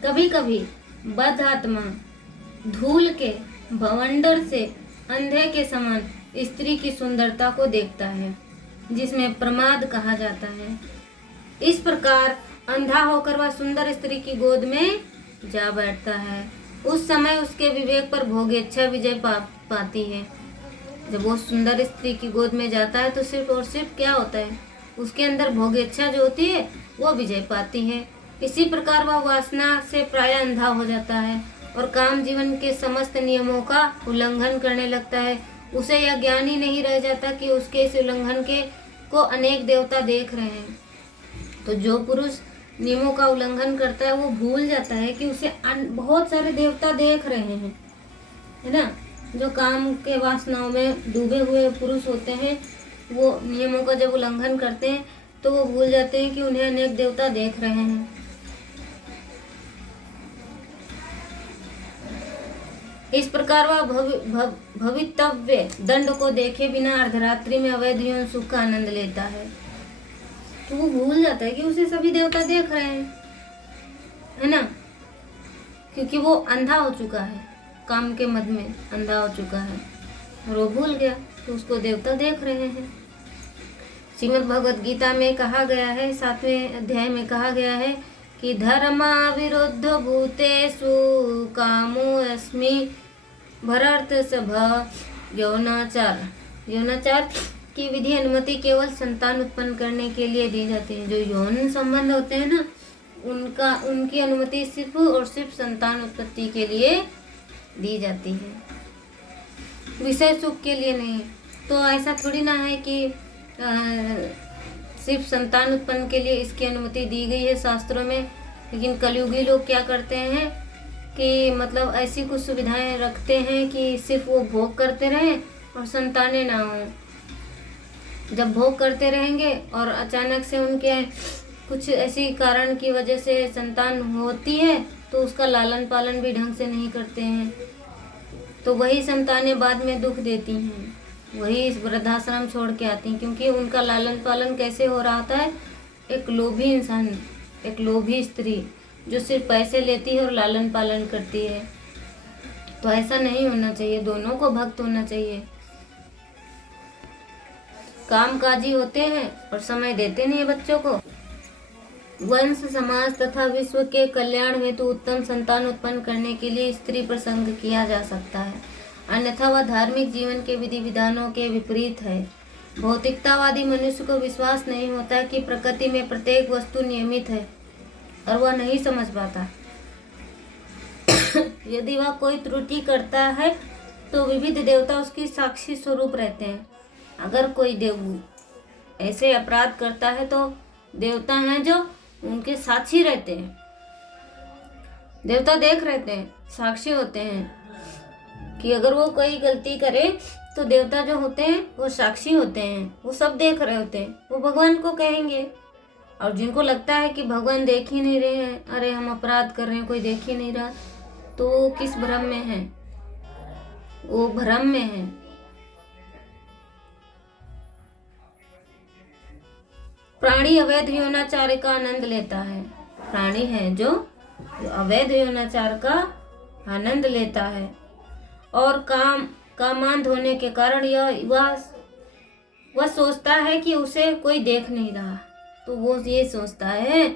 कभी कभी बद्धात्मा धूल के बवंडर से अंधे के समान स्त्री की सुंदरता को देखता है जिसमें प्रमाद कहा जाता है। इस प्रकार अंधा होकर वह सुंदर स्त्री की गोद में जा बैठता है। उस समय उसके विवेक पर भोगेच्छा विजय पाती है। जब वो सुंदर स्त्री की गोद में जाता है तो सिर्फ और सिर्फ क्या होता है, उसके अंदर भोगेच्छा जो होती है वो विजय पाती है। इसी प्रकार वह वासना से प्राय अंधा हो जाता है और काम जीवन के समस्त नियमों का उल्लंघन करने लगता है। उसे यह ज्ञान ही नहीं रह जाता कि उसके इस उल्लंघन को अनेक देवता देख रहे हैं। तो जो पुरुष नियमों का उल्लंघन करता है वो भूल जाता है कि उसे बहुत सारे देवता देख रहे हैं, है ना। जो काम के वासनाओं में डूबे हुए पुरुष होते हैं वो नियमों का जब उल्लंघन करते हैं तो वो भूल जाते हैं कि उन्हें अनेक देवता देख रहे हैं। इस प्रकार वह भवितव्य दंड को देखे बिना अर्धरात्रि में अवैध यौन सुख का आनंद लेता है। तो वो भूल जाता है कि उसे सभी देवता देख रहे हैं, है ना, क्योंकि वो अंधा हो चुका है, काम के मद में अंधा हो चुका है और वो भूल गया तो उसको देवता देख रहे हैं। श्रीमद् भगवद गीता में कहा गया है, 7वें अध्याय में कहा गया है कि धर्मा विरुद्ध भूतेषु कामो अस्मि भरर्थ सभा यौनाचार की विधि अनुमति केवल संतान उत्पन्न करने के लिए दी जाती है। जो यौन संबंध होते हैं ना उनकी अनुमति सिर्फ और सिर्फ संतान उत्पत्ति के लिए दी जाती है, विषय सुख के लिए नहीं। तो ऐसा थोड़ी ना है कि सिर्फ संतान उत्पन्न के लिए इसकी अनुमति दी गई है शास्त्रों में। लेकिन कलयुगी लोग क्या करते हैं कि मतलब ऐसी कुछ सुविधाएं रखते हैं कि सिर्फ वो भोग करते रहें और संतानें ना हो। जब भोग करते रहेंगे और अचानक से उनके कुछ ऐसी कारण की वजह से संतान होती है तो उसका लालन पालन भी ढंग से नहीं करते हैं, तो वही संतानें बाद में दुख देती हैं, वही इस वृद्धाश्रम छोड़ के आती हैं, क्योंकि उनका लालन पालन कैसे हो रहा था? एक लोभी इंसान, एक लोभी स्त्री जो सिर्फ पैसे लेती है और लालन पालन करती है। तो ऐसा नहीं होना चाहिए, दोनों को भक्त होना चाहिए। कामकाजी होते हैं और समय देते नहीं है बच्चों को। वंश, समाज तथा विश्व के कल्याण हेतु उत्तम संतान उत्पन्न करने के लिए स्त्री पर संग किया जा सकता है, अन्यथा वह धार्मिक जीवन के विधि विधानों के विपरीत है। भौतिकतावादी मनुष्य को विश्वास नहीं होता कि प्रकृति में प्रत्येक वस्तु नियमित है और वह नहीं समझ पाता। यदि वह कोई त्रुटि करता है तो विविध देवता उसकी साक्षी स्वरूप रहते हैं। अगर कोई देव ऐसे अपराध करता है तो देवता हैं जो उनके साक्षी रहते हैं, देवता देख रहते हैं, साक्षी होते हैं कि अगर वो कोई गलती करे तो देवता जो होते हैं वो साक्षी होते हैं, वो सब देख रहे होते हैं, वो भगवान को कहेंगे। और जिनको लगता है कि भगवान देख ही नहीं रहे हैं, अरे हम अपराध कर रहे हैं कोई देख ही नहीं रहा, तो वो किस भ्रम में है? वो भ्रम में है। प्राणी अवैध यौनाचार का आनंद लेता है। प्राणी है जो अवैध यौनाचार का आनंद लेता है और कामांध होने के कारण वह सोचता है कि उसे कोई देख नहीं रहा। तो वो ये सोचता है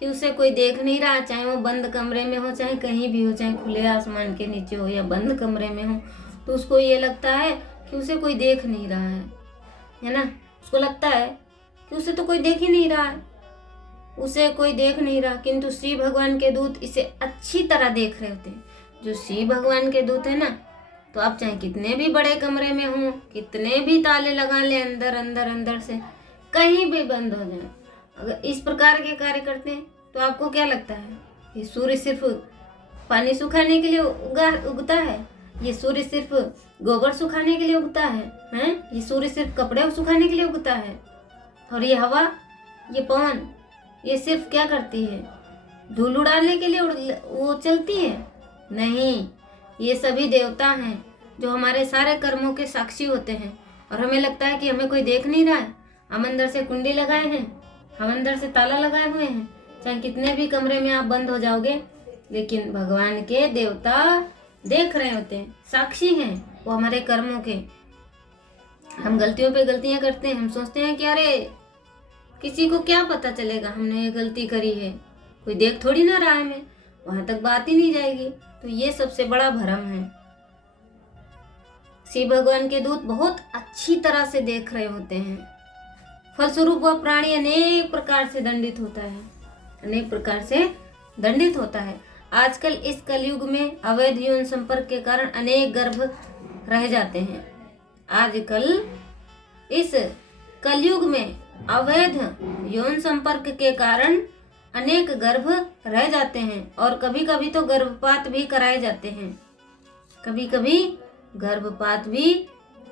कि उसे कोई देख नहीं रहा, चाहे वो बंद कमरे में हो, चाहे कहीं भी हो, चाहे खुले आसमान के नीचे हो या बंद कमरे में हो, तो उसको ये लगता है कि उसे कोई देख नहीं रहा है ना। उसको लगता है कि उसे तो कोई देख ही नहीं रहा है, उसे कोई देख नहीं रहा। किंतु श्री भगवान के दूत इसे अच्छी तरह देख रहे होते हैं। जो श्री भगवान के दूत है ना, तो आप चाहे कितने भी बड़े कमरे में हो, कितने भी ताले लगा ले अंदर अंदर अंदर से, कहीं भी बंद हो जाए, अगर इस प्रकार के कार्य करते हैं तो आपको क्या लगता है? ये सूर्य सिर्फ पानी सुखाने के लिए उगता है? ये सूर्य सिर्फ गोबर सुखाने के लिए उगता है? ये सूर्य सिर्फ कपड़े सुखाने के लिए उगता है? और ये हवा, ये पवन, ये सिर्फ क्या करती है? धूल उड़ाने के लिए वो चलती है? नहीं, ये सभी देवता हैं जो हमारे सारे कर्मों के साक्षी होते हैं। और हमें लगता है कि हमें कोई देख नहीं रहा है, हम अंदर से कुंडी लगाए हैं, हम अंदर से ताला लगाए हुए हैं, चाहे कितने भी कमरे में आप बंद हो जाओगे, लेकिन भगवान के देवता देख रहे होते हैं, साक्षी हैं वो हमारे कर्मों के। हम गलतियों पे गलतियां करते हैं, हम सोचते हैं कि अरे किसी को क्या पता चलेगा हमने ये गलती करी है, कोई देख थोड़ी ना रहा है, हमें वहां तक बात ही नहीं जाएगी। तो ये सबसे बड़ा भ्रम है। शिव भगवान के दूत बहुत अच्छी तरह से देख रहे होते हैं, फलस्वरूप वह प्राणी अनेक प्रकार से दंडित होता है, अनेक प्रकार से दंडित होता है। आजकल इस कलयुग में अवैध यौन संपर्क के कारण अनेक गर्भ रह जाते हैं। आजकल इस कलयुग में अवैध यौन संपर्क के कारण अनेक गर्भ रह जाते हैं और कभी कभी तो गर्भपात भी कराए जाते हैं, कभी कभी गर्भपात भी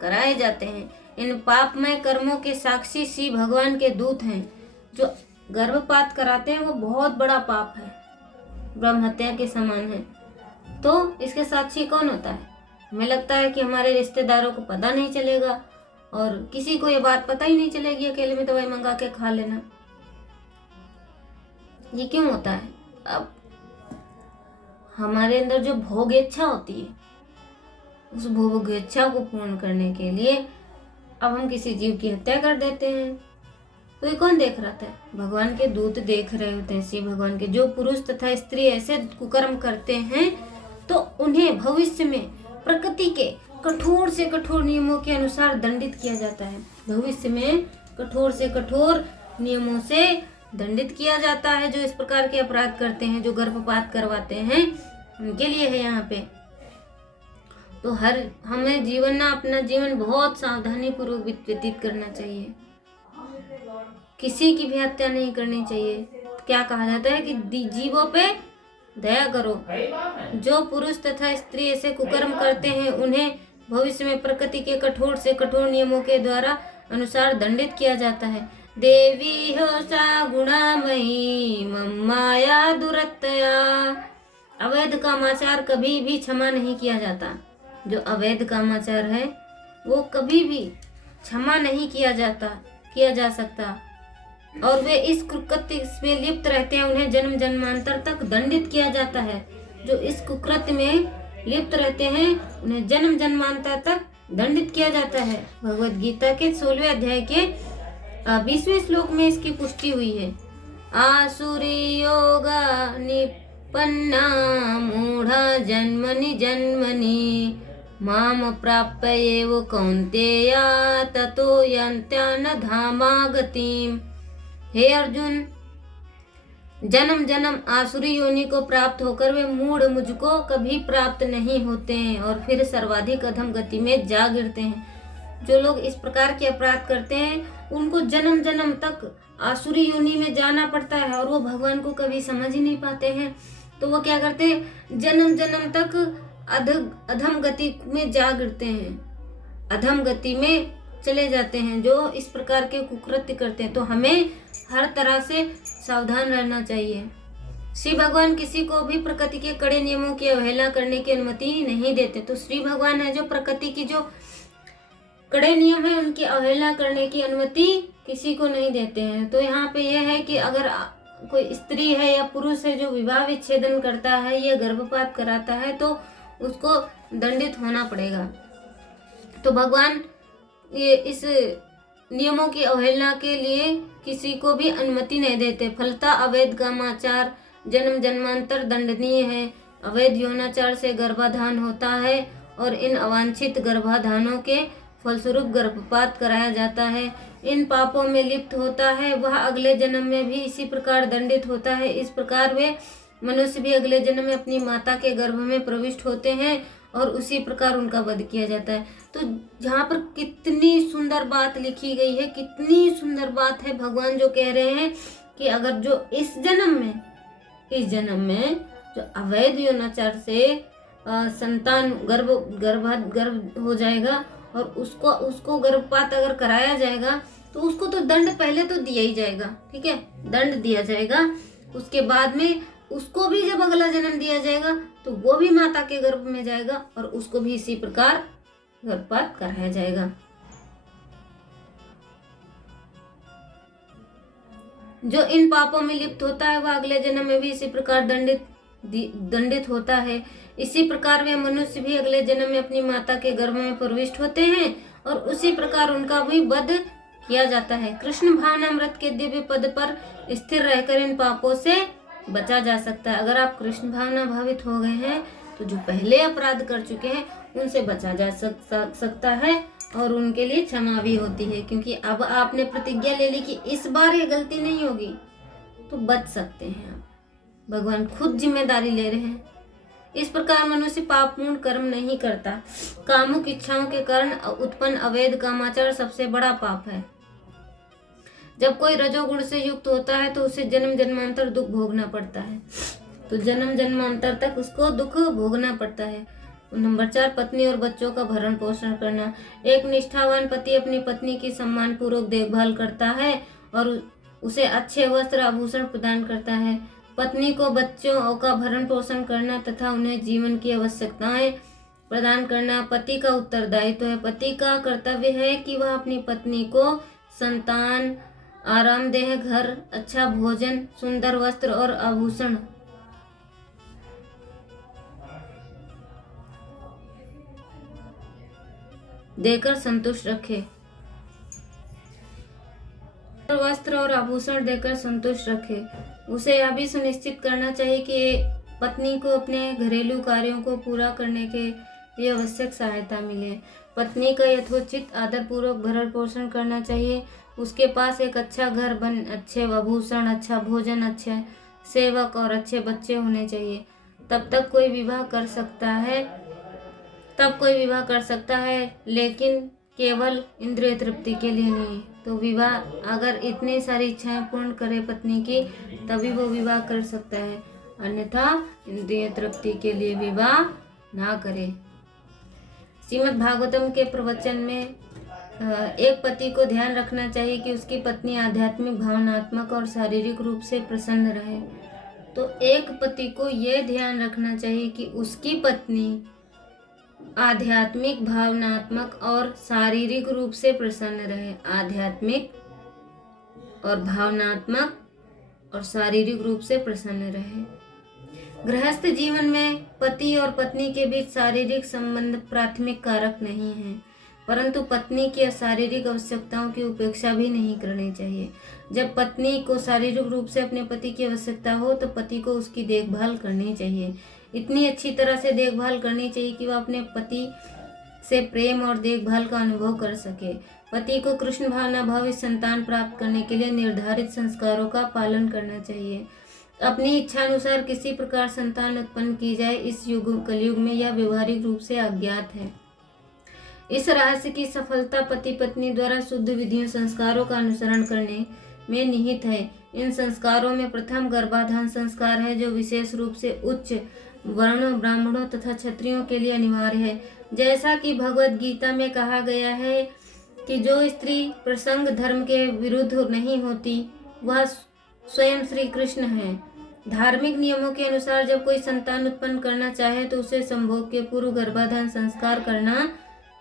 कराए जाते हैं। इन पापमय कर्मों के साक्षी श्री भगवान के दूत हैं। जो गर्भपात कराते हैं वो बहुत बड़ा पाप है, ब्रह्म हत्या के समान है। तो इसके साक्षी कौन होता है? हमें लगता है कि हमारे रिश्तेदारों को पता नहीं चलेगा और किसी को ये बात पता ही नहीं चलेगी, अकेले में दवाई मंगा के खा लेना। ये क्यों होता है? अब हमारे अंदर जो भोग इच्छा होती है, उस भोग इच्छा को पूर्ण करने के लिए अब हम किसी जीव की हत्या कर देते हैं। तो ये कौन देख रहा था? भगवान के दूत देख रहे होते हैं। शिव भगवान के जो पुरुष तथा स्त्री ऐसे कुकर्म करते हैं तो उन्हें भविष्य में प्रकृति के कठोर से कठोर नियमों के अनुसार दंडित किया जाता है। भविष्य में कठोर से कठोर नियमों से दंडित किया जाता है। जो इस प्रकार के अपराध करते हैं, जो गर्भपात करवाते हैं, उनके लिए है यहाँ पे। तो हमें अपना जीवन बहुत सावधानी पूर्वक व्यतीत करना चाहिए। किसी की भी हत्या नहीं करनी चाहिए। क्या कहा जाता है कि जीवों पे दया करो। जो पुरुष तथा स्त्री ऐसे कुकर्म करते हैं उन्हें भविष्य में प्रकृति के कठोर से कठोर नियमों के द्वारा अनुसार दंडित किया जाता है। देवी हो सा गुणामयी मम माया दुरत्तया। अवैध कामाचार कभी भी क्षमा नहीं किया जाता। जो अवैध कामाचार है वो कभी भी क्षमा नहीं किया जा सकता, और वे इस कुकृत्य में लिप्त रहते हैं, उन्हें जन्म जन्मांतर तक दंडित किया जाता है। जो इस कुकृत्य में लिप्त रहते हैं उन्हें जन्म जन्मांतर तक दंडित किया जाता है। भगवत गीता के 16वें अध्याय के 20वें श्लोक में इसकी पुष्टि हुई है। आसुरी योगा निपन्ना मूढ़ा जन्मनि जन्मनि माम प्राप्य एव कौन्तेया ततो यन्त्यान धामागतिम। हे अर्जुन, जन्म जन्म आसुरी योनि को प्राप्त होकर वे मूढ़ मुझको कभी प्राप्त नहीं होते हैं और फिर सर्वाधिक अधम गति में जा गिरते हैं। जो लोग इस प्रकार के अपराध करते हैं उनको जन्म जन्म तक आसुरी योनि में जाना पड़ता है और वो भगवान को कभी समझ ही नहीं पाते हैं। तो वो क्या करते हैं, जन्म जन्म तक अधम गति में जा गिरते हैं, अधम गति में चले जाते हैं जो इस प्रकार के कुकृत्य करते हैं। तो हमें हर तरह से सावधान रहना चाहिए। श्री भगवान किसी को भी प्रकृति के कड़े नियमों की अवहेलना करने की अनुमति नहीं देते। तो श्री भगवान है जो प्रकृति की जो कड़े नियम है उनकी अवहेलना करने की अनुमति किसी को नहीं देते हैं। तो यहाँ पे यह है कि अगर कोई स्त्री है या पुरुष है जो विवाह विच्छेदन करता है या गर्भपात कराता है तो उसको दंडित होना पड़ेगा। तो भगवान ये इस नियमों की अवहेलना के लिए किसी को भी अनुमति नहीं देते। फलता अवैध कामाचार जन्म जन्मांतर दंडनीय है। अवैध यौनाचार से गर्भाधान होता है और इन अवांछित गर्भाधानों के फलस्वरूप गर्भपात कराया जाता है। इन पापों में लिप्त होता है वह अगले जन्म में भी इसी प्रकार दंडित होता है। इस प्रकार वे मनुष्य भी अगले जन्म में अपनी माता के गर्भ में प्रविष्ट होते हैं और उसी प्रकार उनका वध किया जाता है। तो यहाँ पर कितनी सुंदर बात लिखी गई है, कितनी सुंदर बात है। भगवान जो कह रहे हैं कि अगर जो इस जन्म में जो अवैध यौनाचार से संतान गर्भ हो जाएगा और उसको गर्भपात अगर कराया जाएगा तो उसको तो दंड पहले तो दिया ही जाएगा, ठीक है, दंड दिया जाएगा। उसके बाद में उसको भी जब अगला जन्म दिया जाएगा तो वो भी माता के गर्भ में जाएगा और उसको भी इसी प्रकार गर्भपात कराया जाएगा। जो इन पापों में लिप्त होता है वह अगले जन्म में भी इसी प्रकार दंडित होता है। इसी प्रकार वे मनुष्य भी अगले जन्म में अपनी माता के गर्भ में प्रविष्ट होते हैं और उसी प्रकार उनका भी वध किया जाता है। कृष्ण भावनामृत के दिव्य पद पर स्थिर रहकर इन पापों से बचा जा सकता है। अगर आप कृष्ण भावना भावित हो गए हैं तो जो पहले अपराध कर चुके हैं उनसे बचा जा सकता है और उनके लिए क्षमा भी होती है, क्योंकि अब आपने प्रतिज्ञा ले ली कि इस बार ये गलती नहीं होगी, तो बच सकते हैं आप। भगवान खुद जिम्मेदारी ले रहे हैं। इस प्रकार मनुष्य पापपूर्ण कर्म नहीं करता। कामुक इच्छाओं के कारण उत्पन्न अवैध कामाचार सबसे बड़ा पाप है। जब कोई रजोगुण से युक्त होता है तो उसे जन्म जन्मांतर दुख भोगना पड़ता है। तो जन्म जन्मांतर तक उसको दुख भोगना पड़ता है। नंबर 4, पत्नी और बच्चों का भरण पोषण करना। एक निष्ठावान पति अपनी पत्नी की सम्मान पूर्वक देखभाल करता है और उसे अच्छे वस्त्र आभूषण प्रदान करता है। पत्नी को बच्चों का भरण पोषण करना तथा उन्हें जीवन की आवश्यकताएं प्रदान करना पति का उत्तरदायित्व है। पति का कर्तव्य है कि वह अपनी पत्नी को संतान, आरामदेह घर, अच्छा भोजन, सुंदर वस्त्र और आभूषण देकर संतुष्ट रखे। वस्त्र और आभूषण देकर संतुष्ट रखे। उसे यह भी सुनिश्चित करना चाहिए कि पत्नी को अपने घरेलू कार्यों को पूरा करने के लिए आवश्यक सहायता मिले। पत्नी का यथोचित आदर पूर्वक भरण पोषण करना चाहिए। उसके पास एक अच्छा घर बन, अच्छे आभूषण, अच्छा भोजन, अच्छे सेवक और अच्छे बच्चे होने चाहिए। तब कोई विवाह कर सकता है, लेकिन केवल इंद्रिय तृप्ति के लिए नहीं। तो विवाह अगर इतनी सारी इच्छाएं पूर्ण करे पत्नी की तभी वो विवाह कर सकता है, अन्यथा इंद्रिय तृप्ति के लिए विवाह ना करे। श्रीमद् भागवतम के प्रवचन में एक पति को ध्यान रखना चाहिए कि उसकी पत्नी आध्यात्मिक, भावनात्मक और शारीरिक रूप से प्रसन्न रहे। तो एक पति को यह ध्यान रखना चाहिए कि उसकी पत्नी आध्यात्मिक, भावनात्मक और शारीरिक रूप से प्रसन्न रहे। आध्यात्मिक और भावनात्मक और शारीरिक रूप से प्रसन्न रहे। गृहस्थ जीवन में पति और पत्नी के बीच शारीरिक संबंध प्राथमिक कारक नहीं है, परंतु पत्नी की शारीरिक आवश्यकताओं की उपेक्षा भी नहीं करनी चाहिए। जब पत्नी को शारीरिक रूप से अपने पति की आवश्यकता हो तो पति को उसकी देखभाल करनी चाहिए। इतनी अच्छी तरह से देखभाल करनी चाहिए कि वह अपने पति से प्रेम और देखभाल का अनुभव कर सके। पति को कृष्ण भावना भावित संतान प्राप्त करने के लिए निर्धारित संस्कारों का पालन करना चाहिए। अपनी इच्छा अनुसार किसी प्रकार संतान उत्पन्न की जाए, इस कलयुग में यह व्यवहारिक रूप से अज्ञात है। इस रहस्य की सफलता पति पत्नी द्वारा शुद्ध विधियों, संस्कारों का अनुसरण करने में निहित है। इन संस्कारों में प्रथम गर्भाधान संस्कार है, जो विशेष रूप से उच्च वर्णों, ब्राह्मणों तथा क्षत्रियों के लिए अनिवार्य है। जैसा कि भगवत गीता में कहा गया है कि जो स्त्री प्रसंग धर्म के विरुद्ध नहीं होती वह स्वयं श्री कृष्ण है। धार्मिक नियमों के अनुसार जब कोई संतान उत्पन्न करना चाहे तो उसे संभोग के पूर्व गर्भाधान संस्कार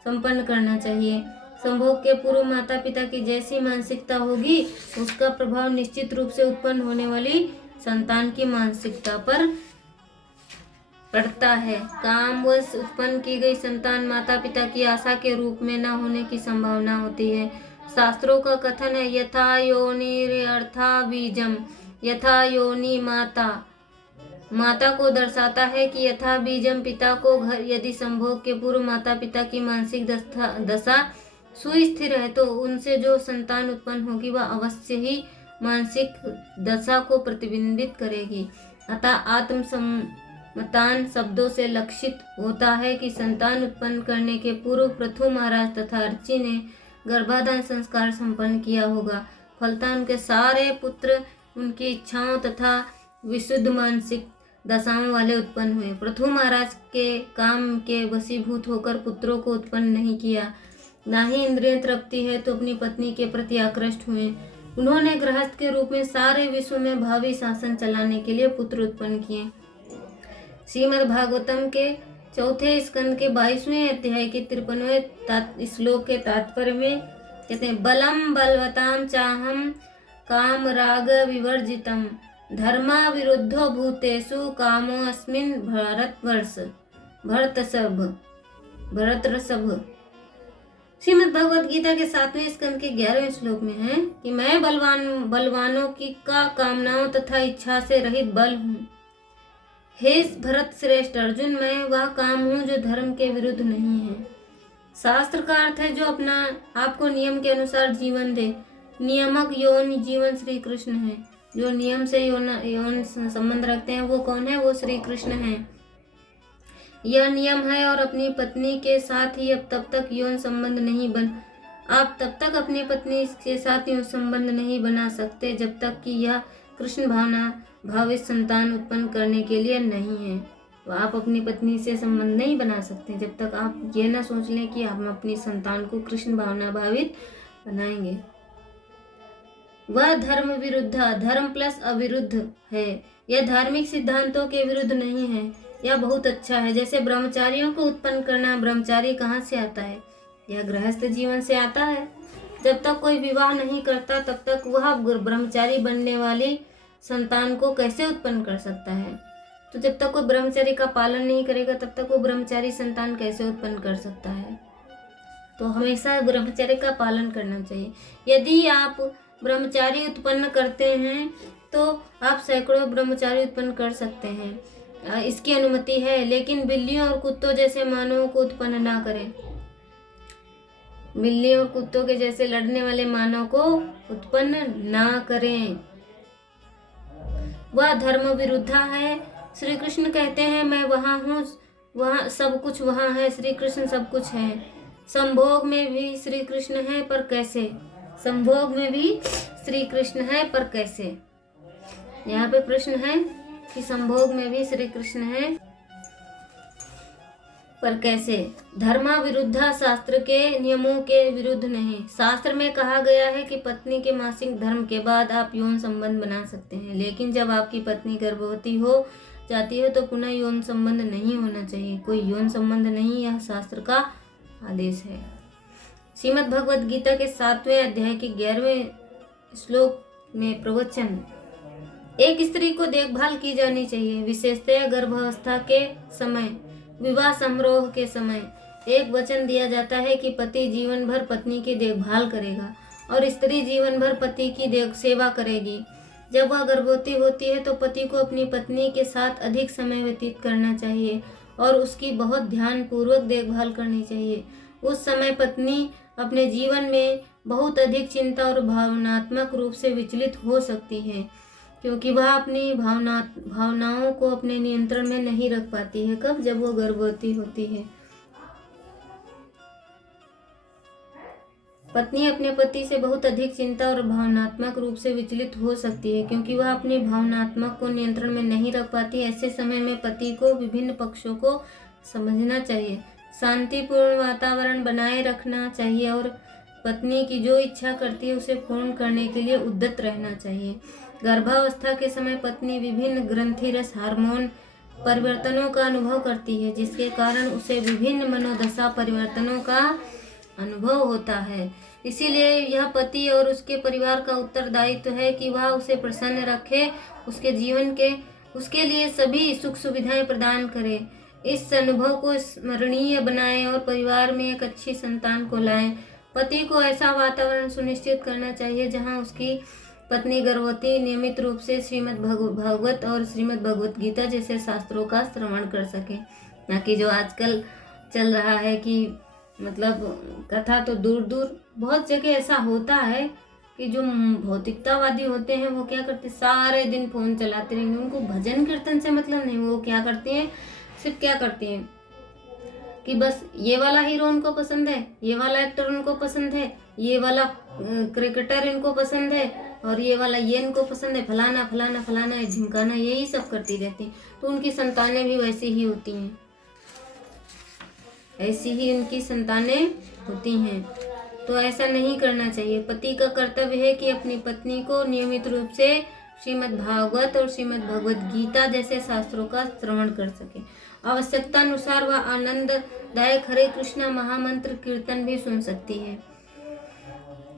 संपन्न करना चाहिए। संभोग के पूर्व माता पिता की जैसी मानसिकता होगी उसका प्रभाव निश्चित रूप से उत्पन्न होने वाली संतान की मानसिकता पर पड़ता है। कामवश उत्पन्न की गई संतान माता पिता की आशा के रूप में न होने की संभावना होती है। शास्त्रों का कथन है, यथा योनि अर्था बीजम, यथा योनि माता को दर्शाता है कि यथा बीजम पिता को घर, यदि संभोग के पूर्व माता पिता की मानसिक दशा सुस्थिर है तो उनसे जो संतान उत्पन्न होगी वह अवश्य ही मानसिक दशा को प्रतिबिंबित करेगी। अतः आत्मसम्मतान शब्दों से लक्षित होता है कि संतान उत्पन्न करने के पूर्व पृथु महाराज तथा अर्ची ने गर्भाधान संस्कार संपन्न किया होगा। फलतः उनके सारे पुत्र उनकी इच्छाओं तथा विशुद्ध मानसिक दशाओं वाले उत्पन्न हुए। पृथु महाराज के काम के वशीभूत होकर पुत्रों को उत्पन्न नहीं किया, ना ही इंद्रिय तृप्ति है तो अपनी पत्नी के प्रति आकृष्ट हुए। उन्होंने गृहस्थ के रूप में सारे विश्व में भावी शासन चलाने के लिए पुत्र उत्पन्न किए। श्रीमद् भागवतम के चौथे स्कंद के 22वें अध्याय के 53वें श्लोक के तात्पर्य में कहते हैं, बलम बलवताम चाहम काम राग विवर्जितम धर्मा विरुद्धो भूतेषु कामो अस्मिन् भरतर्षभ। श्रीमद् भगवद गीता के 7वें स्कंद के 11वें श्लोक में है कि मैं बलवानों की कामनाओं तथा इच्छा से रहित बल हूँ। हे भरत श्रेष्ठ अर्जुन, मैं वह काम हूँ जो धर्म के विरुद्ध नहीं है। शास्त्र का अर्थ है जो अपना आपको नियम के अनुसार जीवन दे। नियमक यौन जीवन श्री कृष्ण है। जो नियम से यौन संबंध रखते हैं वो कौन है? वो श्री कृष्ण है। यह नियम है और अपनी पत्नी के साथ ही अब तब तक यौन संबंध नहीं आप तब तक अपनी पत्नी के साथ यौन संबंध नहीं बना सकते जब तक कि यह कृष्ण भावना भावित संतान उत्पन्न करने के लिए नहीं है। तो आप अपनी पत्नी से संबंध नहीं बना सकते जब तक आप ये ना सोच लें कि आप अपनी संतान को कृष्ण भावना भावित बनाएंगे। वह धर्म विरुद्ध, धर्म प्लस अविरुद्ध है। यह धार्मिक सिद्धांतों के विरुद्ध नहीं है। यह बहुत अच्छा है। जैसे ब्रह्मचारियों को उत्पन्न करना, ब्रह्मचारी कहाँ से आता है? यह गृहस्थ जीवन से आता है। जब तक कोई विवाह नहीं करता तब तक वह ब्रह्मचारी बनने वाली संतान को कैसे उत्पन्न कर सकता है? तो जब तक कोई ब्रह्मचर्य का पालन नहीं करेगा तब तक वो ब्रह्मचारी संतान कैसे उत्पन्न कर सकता है? तो हमेशा ब्रह्मचर्य का पालन करना चाहिए। यदि आप ब्रह्मचारी उत्पन्न करते हैं तो आप सैकड़ों ब्रह्मचारी उत्पन्न कर सकते हैं, इसकी अनुमति है। लेकिन बिल्लियों और कुत्तों जैसे मानवों को उत्पन्न ना करें। बिल्लियों और कुत्तों के जैसे लड़ने वाले मानव को उत्पन्न ना करें। वह धर्म विरुद्ध है। श्री कृष्ण कहते हैं मैं वहाँ हूँ, वहाँ सब कुछ वहाँ है। श्री कृष्ण सब कुछ है। संभोग में भी श्री कृष्ण है, पर कैसे? संभोग में भी श्री कृष्ण है, पर कैसे? यहाँ पे प्रश्न है कि संभोग में भी श्री कृष्ण है, पर कैसे? धर्मा विरुद्धा, शास्त्र के नियमों के विरुद्ध नहीं। शास्त्र में कहा गया है कि पत्नी के मासिक धर्म के बाद आप यौन संबंध बना सकते हैं, लेकिन जब आपकी पत्नी गर्भवती हो जाती है तो पुनः यौन संबंध नहीं होना चाहिए। कोई यौन संबंध नहीं, यह शास्त्र का आदेश है। श्रीमद् भगवद गीता के 7वें अध्याय के 11वें श्लोक में प्रवचन, एक स्त्री को देखभाल की जानी चाहिए, विशेषतः गर्भावस्था के समय, विवाह समारोह के समय। एक वचन दिया जाता है कि पति जीवन भर पत्नी की देखभाल करेगा और स्त्री जीवन भर पति की सेवा करेगी। जब वह गर्भवती होती है तो पति को अपनी पत्नी के साथ अधिक समय व्यतीत करना चाहिए और उसकी बहुत ध्यान पूर्वक देखभाल करनी चाहिए। उस समय पत्नी अपने जीवन में बहुत अधिक चिंता और भावनात्मक रूप से विचलित हो सकती है, क्योंकि वह अपनी भावनाओं को अपने नियंत्रण में नहीं रख पाती है। कब? जब वो गर्भवती होती है। पत्नी अपने पति से बहुत अधिक चिंता और भावनात्मक रूप से विचलित हो सकती है, क्योंकि वह अपनी भावनात्मक को नियंत्रण में नहीं रख पाती। ऐसे समय में पति को विभिन्न पक्षों को समझना चाहिए, शांतिपूर्ण वातावरण बनाए रखना चाहिए और पत्नी की जो इच्छा करती है उसे पूर्ण करने के लिए उद्यत रहना चाहिए। गर्भावस्था के समय पत्नी विभिन्न ग्रंथिरस हार्मोन परिवर्तनों का अनुभव करती है, जिसके कारण उसे विभिन्न मनोदशा परिवर्तनों का अनुभव होता है। इसीलिए यह पति और उसके परिवार का उत्तरदायित्व है कि वह उसे प्रसन्न रखे, उसके जीवन के उसके लिए सभी सुख सुविधाएं प्रदान करे, इस अनुभव को स्मरणीय बनाएं और परिवार में एक अच्छी संतान को लाएं। पति को ऐसा वातावरण सुनिश्चित करना चाहिए जहां उसकी पत्नी गर्भवती नियमित रूप से श्रीमद् भागवत और श्रीमद् भगवत गीता जैसे शास्त्रों का श्रवण कर सके, ना कि जो आजकल चल रहा है कि मतलब कथा तो दूर दूर, बहुत जगह ऐसा होता है कि जो भौतिकतावादी होते हैं वो क्या करते, सारे दिन फोन चलाते रहेंगे, उनको भजन कीर्तन से मतलब नहीं। वो क्या करते हैं, सिर्फ क्या करते हैं कि बस ये वाला हीरो उनको पसंद है, ये वाला एक्टर उनको पसंद है, ये वाला क्रिकेटर इनको पसंद है और ये वाला ये इनको पसंद है, फलाना फलाना फलाना झिमकाना, यही सब करती रहती हैं। तो उनकी संतानें भी वैसी ही होती हैं, ऐसी ही उनकी संतानें होती हैं। तो ऐसा नहीं करना चाहिए। पति का कर्तव्य है कि अपनी पत्नी को नियमित रूप से श्रीमद् भागवत और श्रीमद् भगवत गीता जैसे शास्त्रों का श्रवण कर सके। आवश्यकता अनुसार वह आनंददायक हरे कृष्णा महामंत्र कीर्तन भी सुन सकती है,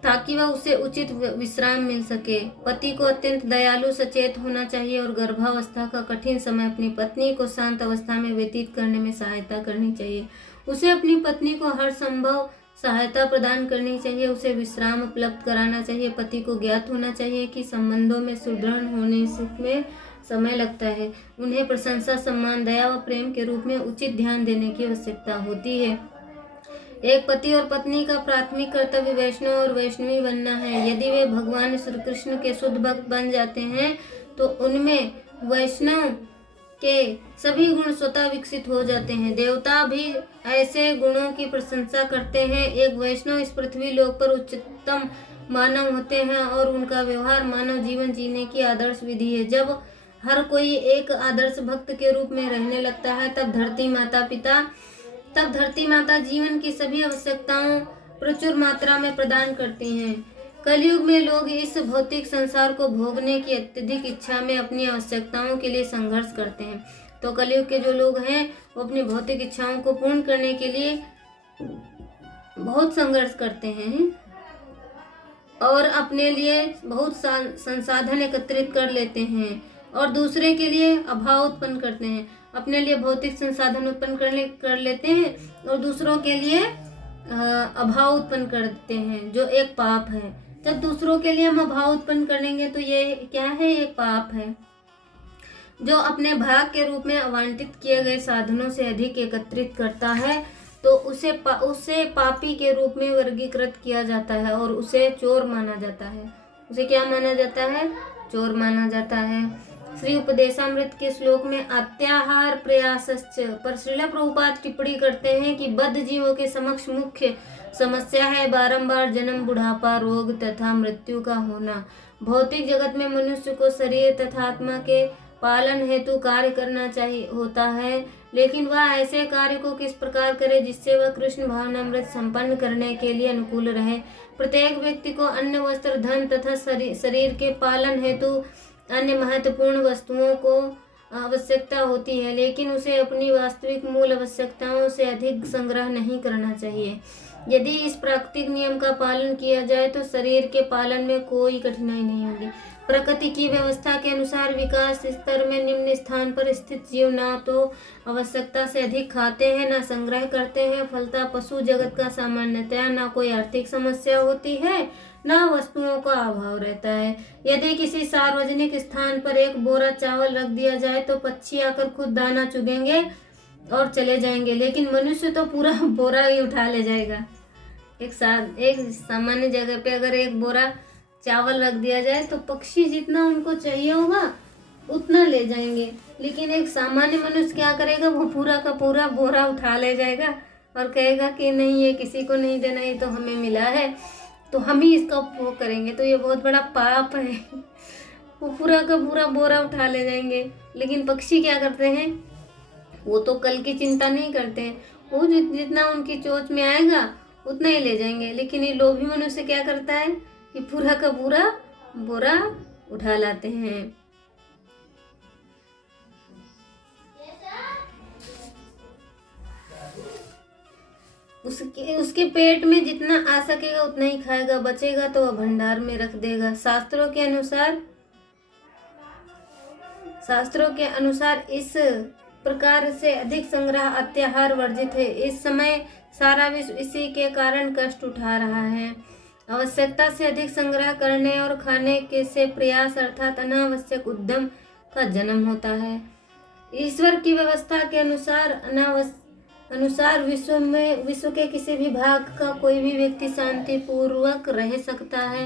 ताकि वह उसे उचित विश्राम मिल सके। पति को अत्यंत दयालु सचेत होना चाहिए और गर्भावस्था का कठिन समय अपनी पत्नी को शांत अवस्था में व्यतीत करने में सहायता करनी चाहिए। उसे अपनी पत्नी को हर संभव सहायता प्रदान करनी चाहिए, उसे विश्राम उपलब्ध कराना चाहिए। पति को ज्ञात होना चाहिए कि संबंधों में सुदृढ़ होने में समय लगता है। उन्हें प्रशंसा, सम्मान, दया व प्रेम के रूप में उचित ध्यान देने की आवश्यकता होती है। एक पति और पत्नी का प्राथमिक कर्तव्य वैष्णव और वैष्णवी बनना है। यदि वे भगवान श्री कृष्ण के शुद्ध भक्त बन जाते हैं तो उनमें वैष्णव के सभी गुण स्वतः विकसित हो जाते हैं। देवता भी ऐसे गुणों की प्रशंसा करते हैं। एक वैष्णव इस पृथ्वी लोक पर उच्चतम मानव होते हैं और उनका व्यवहार मानव जीवन जीने की आदर्श विधि है। जब हर कोई एक आदर्श भक्त के रूप में रहने लगता है तब धरती माता जीवन की सभी आवश्यकताओं प्रचुर मात्रा में प्रदान करती हैं। कलयुग में लोग इस भौतिक संसार को भोगने की अत्यधिक इच्छा में अपनी आवश्यकताओं के लिए संघर्ष करते हैं। तो कलयुग के जो लोग हैं वो अपनी भौतिक इच्छाओं को पूर्ण करने के लिए बहुत संघर्ष करते हैं और अपने लिए बहुत संसाधन एकत्रित कर लेते हैं और दूसरे के लिए अभाव उत्पन्न करते हैं। अपने लिए भौतिक संसाधन उत्पन्न कर लेते हैं और दूसरों के लिए अभाव उत्पन्न करते हैं, जो एक पाप है। जब दूसरों के लिए हम अभाव उत्पन्न करेंगे तो ये क्या है, ये पाप है। जो अपने भाग के रूप में आवंटित किए गए साधनों से अधिक एकत्रित करता है तो उसे पापी के रूप में वर्गीकृत किया जाता है और उसे चोर माना जाता है। उसे क्या माना जाता है, चोर माना जाता है। श्री उपदेशामृत के श्लोक में अत्याहार प्रयासश्च पर श्रील प्रभुपाद टिप्पणी करते हैं कि बद्ध जीवों के समक्ष मुख्य समस्या है बारंबार जन्म, बुढ़ापा, रोग तथा मृत्यु का होना। भौतिक जगत में मनुष्य को शरीर तथा आत्मा के पालन हेतु कार्य करना चाहिए होता है, लेकिन वह ऐसे कार्य को किस प्रकार करे जिससे वह कृष्ण भावनामृत संपन्न करने के लिए अनुकूल रहे। प्रत्येक व्यक्ति को अन्न, वस्त्र, धन तथा शरीर के पालन हेतु अन्य महत्वपूर्ण वस्तुओं को आवश्यकता होती है, लेकिन उसे अपनी वास्तविक मूल आवश्यकताओं से अधिक संग्रह नहीं करना चाहिए। यदि इस प्राकृतिक नियम का पालन किया जाए तो शरीर के पालन में कोई कठिनाई नहीं होगी। प्रकृति की व्यवस्था के अनुसार विकास स्तर में निम्न स्थान पर स्थित जीव ना तो आवश्यकता से अधिक खाते हैं, ना संग्रह करते हैं। फलतः पशु जगत का सामान्यतया ना कोई आर्थिक समस्या होती है, ना वस्तुओं का अभाव रहता है। यदि किसी सार्वजनिक स्थान पर एक बोरा चावल रख दिया जाए तो पक्षी आकर खुद दाना चुगेंगे और चले जाएंगे, लेकिन मनुष्य तो पूरा बोरा ही उठा ले जाएगा। एक सामान्य जगह पे अगर एक बोरा चावल रख दिया जाए तो पक्षी जितना उनको चाहिए होगा उतना ले जाएंगे, लेकिन एक सामान्य मनुष्य क्या करेगा, वो पूरा का पूरा बोरा उठा ले जाएगा और कहेगा कि नहीं, ये किसी को नहीं देना, ये तो हमें मिला है तो हम ही इसका उपभोग करेंगे। तो ये बहुत बड़ा पाप है। वो पूरा का पूरा बोरा उठा ले जाएंगे, लेकिन पक्षी क्या करते हैं, वो तो कल की चिंता नहीं करते हैं, वो जितना उनकी चोंच में आएगा उतना ही ले जाएंगे। लेकिन ये लोभी मनुष्य क्या करता है कि पूरा का पूरा बोरा उठा लाते हैं। उसके पेट में जितना आ सकेगा उतना ही खाएगा, बचेगा तो वह भंडार में रख देगा। शास्त्रों के अनुसार इस प्रकार से अधिक संग्रह अत्याहार वर्जित है। इस समय सारा विश्व इसी के कारण कष्ट उठा रहा है। आवश्यकता से अधिक संग्रह करने और खाने के से प्रयास अर्थात अनावश्यक उद्यम का जन्म होता है। ईश्वर की व्यवस्था के अनुसार विश्व के किसी भी भाग का कोई भी व्यक्ति शांति पूर्वक रह सकता है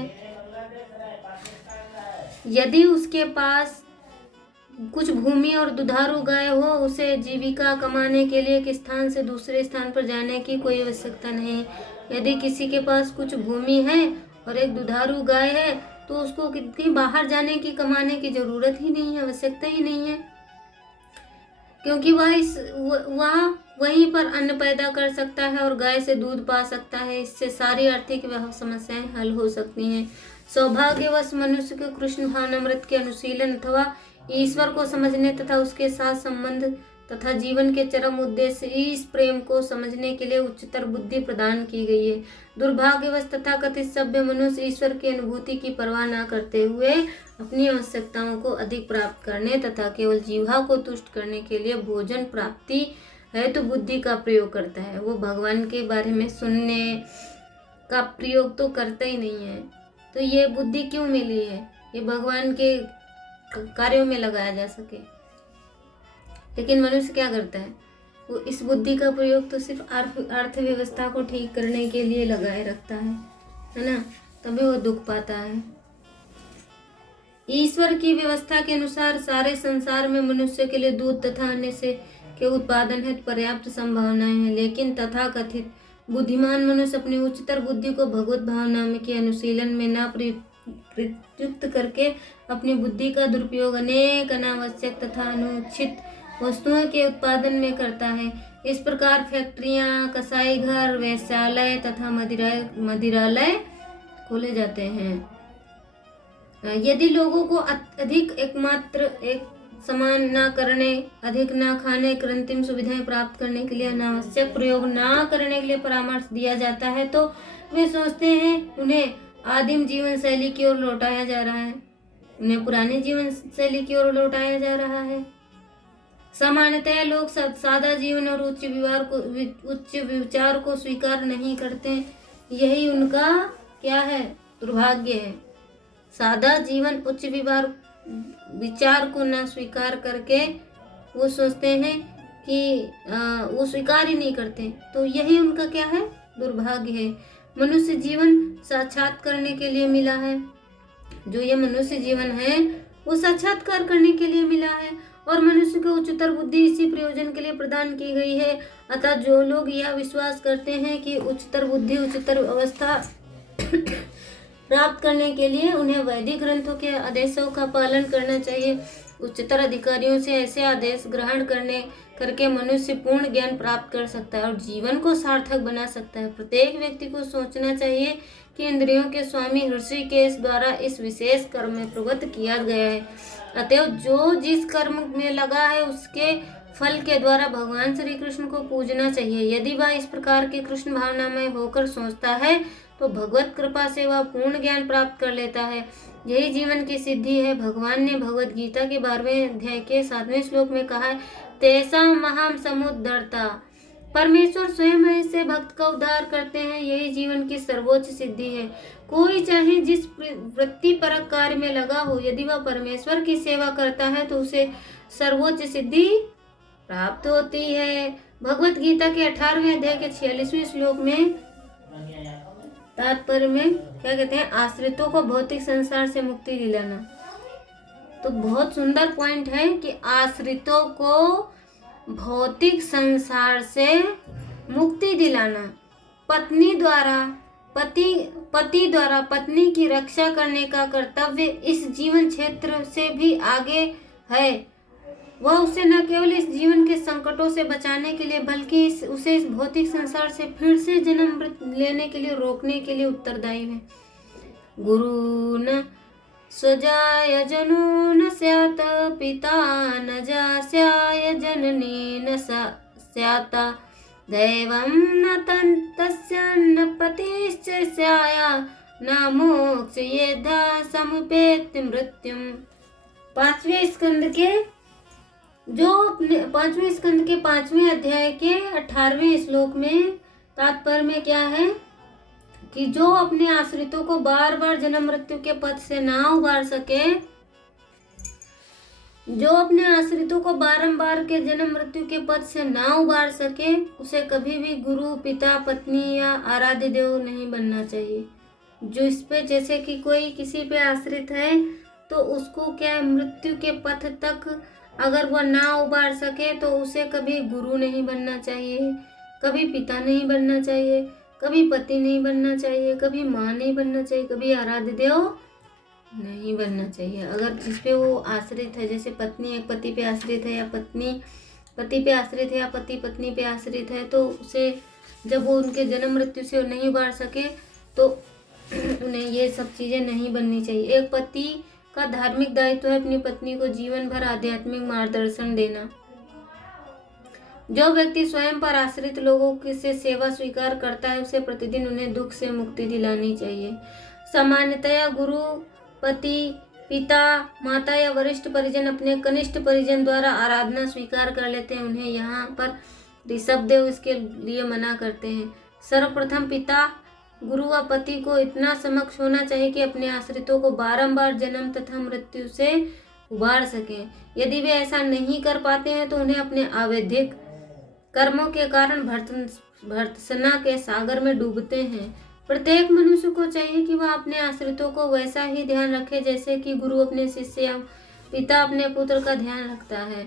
यदि उसके पास कुछ भूमि और दुधारू गाय हो। उसे जीविका कमाने के लिए एक स्थान से दूसरे स्थान पर जाने की कोई आवश्यकता नहीं। यदि किसी के पास कुछ भूमि है और एक दुधारू गाय है तो उसको कहीं बाहर जाने की, कमाने की जरूरत ही नहीं है, आवश्यकता ही नहीं है, क्योंकि वह वहीं पर अन्न पैदा कर सकता है और गाय से दूध पा सकता है। इससे सारी आर्थिक समस्याएं हल हो सकती हैं। सौभाग्यवश मनुष्य को कृष्ण भावनामृत के अनुशीलन अथवा ईश्वर को समझने तथा उसके साथ संबंध तथा जीवन के चरम उद्देश्य इस प्रेम को समझने के लिए उच्चतर बुद्धि प्रदान की गई है। दुर्भाग्यवश तथा कथित सभ्य मनुष्य ईश्वर की अनुभूति की परवाह न करते हुए अपनी आवश्यकताओं को अधिक प्राप्त करने तथा केवल जीवा को तुष्ट करने के लिए भोजन प्राप्ति हेतु बुद्धि का प्रयोग करता है। वो भगवान के बारे में सुनने का प्रयोग तो करता ही नहीं है। तो ये बुद्धि क्यों मिली है, ये भगवान के कार्यों में लगाया जा सके। लेकिन मनुष्य क्या करता है, वो इस बुद्धि का प्रयोग तो सिर्फ अर्थव्यवस्था को ठीक करने के लिए लगाए रखता है ना, तभी वो दुख पाता है। ईश्वर की व्यवस्था के अनुसार सारे संसार में मनुष्य के लिए दूध तथा अन्य से के उत्पादन हेतु पर्याप्त संभावनाएं हैं, लेकिन तथाकथित बुद्धिमान मनुष्य अपनी उच्चतर बुद्धि को भगवत भावना के अनुशीलन में न प्रयुक्त करके अपनी बुद्धि का दुरुपयोग अनेक अनावश्यक तथा अनुचित वस्तुओं के उत्पादन में करता है। इस प्रकार फैक्ट्रियां, कसाई घर, वेश्यालय तथा मदिरालय खोले जाते हैं। यदि लोगों को अधिक एक समान न करने, अधिक न खाने, कृत्रिम सुविधाएं प्राप्त करने के लिए अनावश्यक प्रयोग न करने के लिए परामर्श दिया जाता है तो वे सोचते हैं उन्हें आदिम जीवन शैली की ओर लौटाया जा रहा है, उन्हें पुरानी जीवन शैली की ओर लौटाया जा रहा है। सामान्यतः लोग सादा जीवन और उच्च विचार को स्वीकार नहीं करते, यही उनका क्या है, दुर्भाग्य है। सादा जीवन, उच्च विचार को न स्वीकार करके वो सोचते हैं कि वो स्वीकार ही नहीं करते, तो यही उनका क्या है, दुर्भाग्य है। मनुष्य जीवन साक्षात करने के लिए मिला है, जो ये मनुष्य जीवन है वो साक्षात्कार करने के लिए मिला है और मनुष्य को उच्चतर बुद्धि इसी प्रयोजन के लिए प्रदान की गई है। अतः जो लोग यह विश्वास करते हैं कि उच्चतर बुद्धि, उच्चतर अवस्था प्राप्त करने के लिए उन्हें वैदिक ग्रंथों के आदेशों का पालन करना चाहिए, उच्चतर अधिकारियों से ऐसे आदेश ग्रहण करके मनुष्य पूर्ण ज्ञान प्राप्त कर सकता है और जीवन को सार्थक बना सकता है। प्रत्येक व्यक्ति को सोचना चाहिए कि इंद्रियों के स्वामी ऋषिकेश द्वारा इस विशेष कर्म में प्रवृत्त किया गया है। अतएव जो जिस कर्म में लगा है उसके फल के द्वारा भगवान श्री कृष्ण को पूजना चाहिए। यदि वह इस प्रकार के कृष्ण भावना में होकर सोचता है तो भगवत कृपा से वह पूर्ण ज्ञान प्राप्त कर लेता है। यही जीवन की सिद्धि है। भगवान ने भगवत गीता के 12वें अध्याय के 7वें श्लोक में कहा है, तेसा महाम समुद्धरता। परमेश्वर स्वयं ऐसे भक्त का उद्धार करते हैं। यही जीवन की सर्वोच्च सिद्धि है। कोई चाहे जिस वृत्ति परक कार्य में लगा हो, यदि वह परमेश्वर की सेवा करता है तो उसे सर्वोच्च सिद्धि प्राप्त होती है। भगवत गीता के 18वें अध्याय के 46वें श्लोक में तात्पर्य में क्या कहते हैं, आश्रितों को भौतिक संसार से मुक्ति दिलाना। तो बहुत सुंदर पॉइंट है कि आश्रितों को भौतिक संसार से मुक्ति दिलाना, पति द्वारा पत्नी की रक्षा करने का कर्तव्य इस जीवन क्षेत्र से भी आगे है। वह उसे न केवल इस जीवन के संकटों से बचाने के लिए बल्कि उसे इस भौतिक संसार से फिर से जन्म लेने के लिए रोकने के लिए उत्तरदायी है। गुरु न स्वजाय जनो न स्यात्, पिता न जास्याय जननी न स्यात्, दैवं न तस्य न पतिश्च स्याया, न मोक्ष येधा समुपेत्य मृत्युम। पांचवें स्कंद के 5वें अध्याय के 18वें श्लोक में तात्पर्य में क्या है कि जो अपने आश्रितों को बार बार जन्म मृत्यु के पथ से ना उबार सके, जो अपने आश्रितों को बारंबार के जन्म मृत्यु के पथ से ना उबार सके, उसे कभी भी गुरु, पिता, पत्नी या आराध्य देव नहीं बनना चाहिए। जो इस पे जैसे कि कोई किसी पे आश्रित है तो उसको क्या मृत्यु के पथ तक अगर वह ना उबार सके तो उसे कभी गुरु नहीं बनना चाहिए, कभी पिता नहीं बनना चाहिए, कभी पति नहीं बनना चाहिए, कभी माँ नहीं बनना चाहिए, कभी आराध्य देव नहीं बनना चाहिए। अगर जिस पे वो आश्रित है, जैसे पत्नी एक पति पे आश्रित है या पत्नी पति पे आश्रित है या पति पत्नी पे आश्रित है, तो उसे जब वो उनके जन्म मृत्यु से नहीं उबार सके तो उन्हें ये सब चीज़ें नहीं बननी चाहिए। एक पति का धार्मिक दायित्व है अपनी पत्नी को जीवन भर आध्यात्मिक मार्गदर्शन देना। जो व्यक्ति स्वयं पर आश्रित लोगों से सेवा स्वीकार करता है उसे प्रतिदिन उन्हें दुख से मुक्ति दिलानी चाहिए। सामान्यतया गुरु, पति, पिता, माता या वरिष्ठ परिजन अपने कनिष्ठ परिजन द्वारा आराधना स्वीकार कर लेते हैं। उन्हें यहाँ पर ऋषभदेव इसके लिए मना करते हैं। सर्वप्रथम पिता, गुरु व पति को इतना समक्ष होना चाहिए कि अपने आश्रितों को बारंबार जन्म तथा मृत्यु से उबार सकें। यदि वे ऐसा नहीं कर पाते हैं तो उन्हें अपने अवैधिक कर्मों के कारण भर्त्सना के सागर में डूबते हैं। प्रत्येक मनुष्य को चाहिए कि वह अपने आश्रितों को वैसा ही ध्यान रखे जैसे कि गुरु अपने शिष्य या पिता अपने पुत्र का ध्यान रखता है।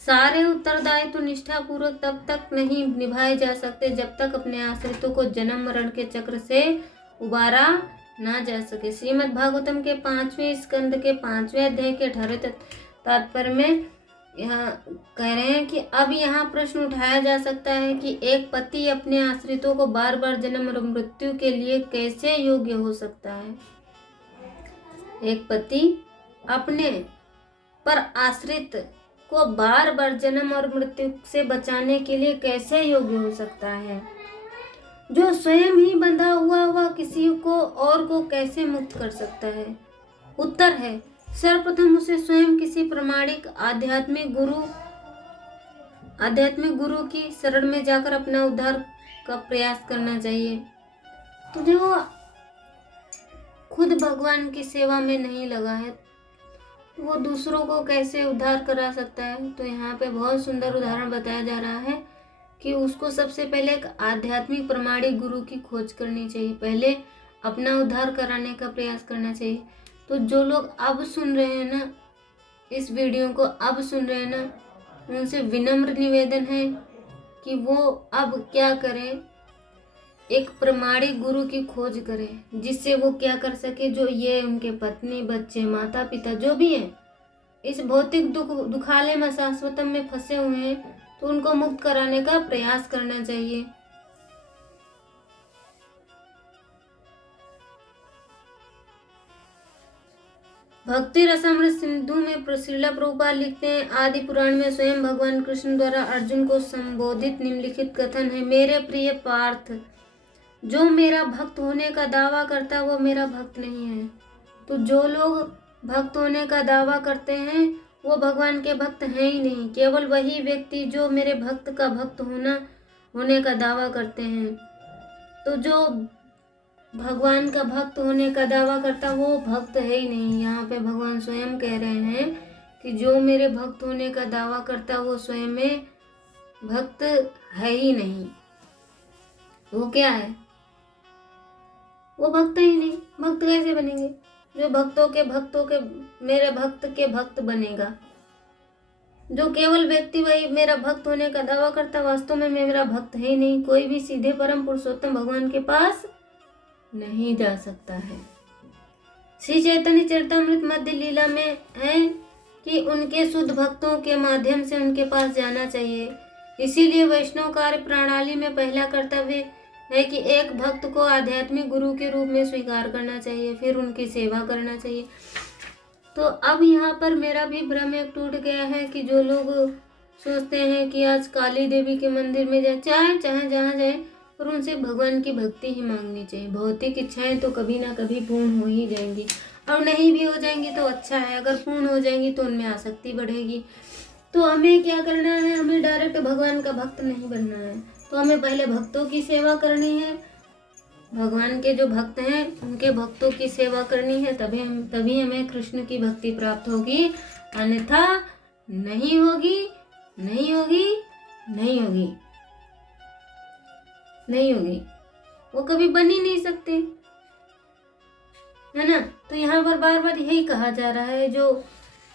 सारे उत्तरदायित्व निष्ठा पूर्वक तब तक नहीं निभाए जा सकते जब तक अपने आश्रितों को जन्म मरण के चक्र से उबारा ना जा सके। श्रीमद् भागवतम के 5वें स्कंद के 5वें अध्याय के 18 तात्पर्य में यहाँ कह रहे हैं कि अब यहाँ प्रश्न उठाया जा सकता है कि एक पति अपने आश्रितों को बार बार जन्म और मृत्यु के लिए कैसे योग्य हो सकता है। एक पति अपने पर आश्रित को बार बार जन्म और मृत्यु से बचाने के लिए कैसे योग्य हो सकता है। जो स्वयं ही बंधा हुआ वह किसी को और को कैसे मुक्त कर सकता है। उत्तर है, सर्वप्रथम उसे स्वयं किसी प्रामाणिक आध्यात्मिक गुरु की शरण में जाकर अपना उद्धार का प्रयास करना चाहिए। तो जो खुद भगवान की सेवा में नहीं लगा है वो दूसरों को कैसे उद्धार करा सकता है। तो यहाँ पे बहुत सुंदर उदाहरण बताया जा रहा है कि उसको सबसे पहले एक आध्यात्मिक प्रामाणिक गुरु की खोज करनी चाहिए, पहले अपना उद्धार कराने का प्रयास करना चाहिए। तो जो लोग अब सुन रहे हैं ना, इस वीडियो को अब सुन रहे हैं ना, उनसे विनम्र निवेदन है कि वो अब क्या करें, एक प्रामाणिक गुरु की खोज करें जिससे वो क्या कर सके, जो ये उनके पत्नी, बच्चे, माता पिता जो भी हैं इस भौतिक दुखालय में शाश्वतम में फंसे हुए हैं, तो उनको मुक्त कराने का प्रयास करना चाहिए। भक्ति रसामृत सिंधु में श्रीला प्रभुपाद लिखते हैं, आदि पुराण में स्वयं भगवान कृष्ण द्वारा अर्जुन को संबोधित निम्नलिखित कथन है, मेरे प्रिय पार्थ, जो मेरा भक्त होने का दावा करता है वो मेरा भक्त नहीं है। तो जो लोग भक्त होने का दावा करते हैं वो भगवान के भक्त हैं ही नहीं। केवल वही व्यक्ति जो मेरे भक्त का भक्त होने का दावा करते हैं। तो जो भगवान का भक्त होने का दावा करता वो भक्त है ही नहीं। यहाँ पे भगवान स्वयं कह रहे हैं कि जो मेरे भक्त होने का दावा करता वो स्वयं में भक्त है ही नहीं। वो क्या है? वो भक्त ही नहीं। भक्त कैसे बनेंगे? जो भक्तों के मेरे भक्त के भक्त बनेगा। जो केवल व्यक्ति वही मेरा भक्त होने का दावा करता वास्तव में मेरा भक्त है ही नहीं। कोई भी सीधे परम पुरुषोत्तम भगवान के पास नहीं जा सकता है। श्री चैतन्य चरितामृत मध्य लीला में है कि उनके शुद्ध भक्तों के माध्यम से उनके पास जाना चाहिए। इसीलिए वैष्णव कार्य प्रणाली में पहला कर्तव्य है कि एक भक्त को आध्यात्मिक गुरु के रूप में स्वीकार करना चाहिए, फिर उनकी सेवा करना चाहिए। तो अब यहाँ पर मेरा भी भ्रम एक टूट गया है कि जो लोग सोचते हैं कि आज काली देवी के मंदिर में जाए, चाहे जहाँ जाए, पर उनसे भगवान की भक्ति ही मांगनी चाहिए। भौतिक इच्छाएं तो कभी ना कभी पूर्ण हो ही जाएंगी, और नहीं भी हो जाएंगी तो अच्छा है। अगर पूर्ण हो जाएंगी तो उनमें आसक्ति बढ़ेगी। तो हमें क्या करना है? हमें डायरेक्ट भगवान का भक्त नहीं बनना है। तो हमें पहले भक्तों की सेवा करनी है। भगवान के जो भक्त हैं उनके भक्तों की सेवा करनी है, तभी हमें कृष्ण की भक्ति प्राप्त होगी। अन्यथा नहीं होगी, नहीं होगी, नहीं होगी, नहीं होगी। वो कभी बन ही नहीं सकते, है ना। तो यहाँ पर बार बार यही कहा जा रहा है, जो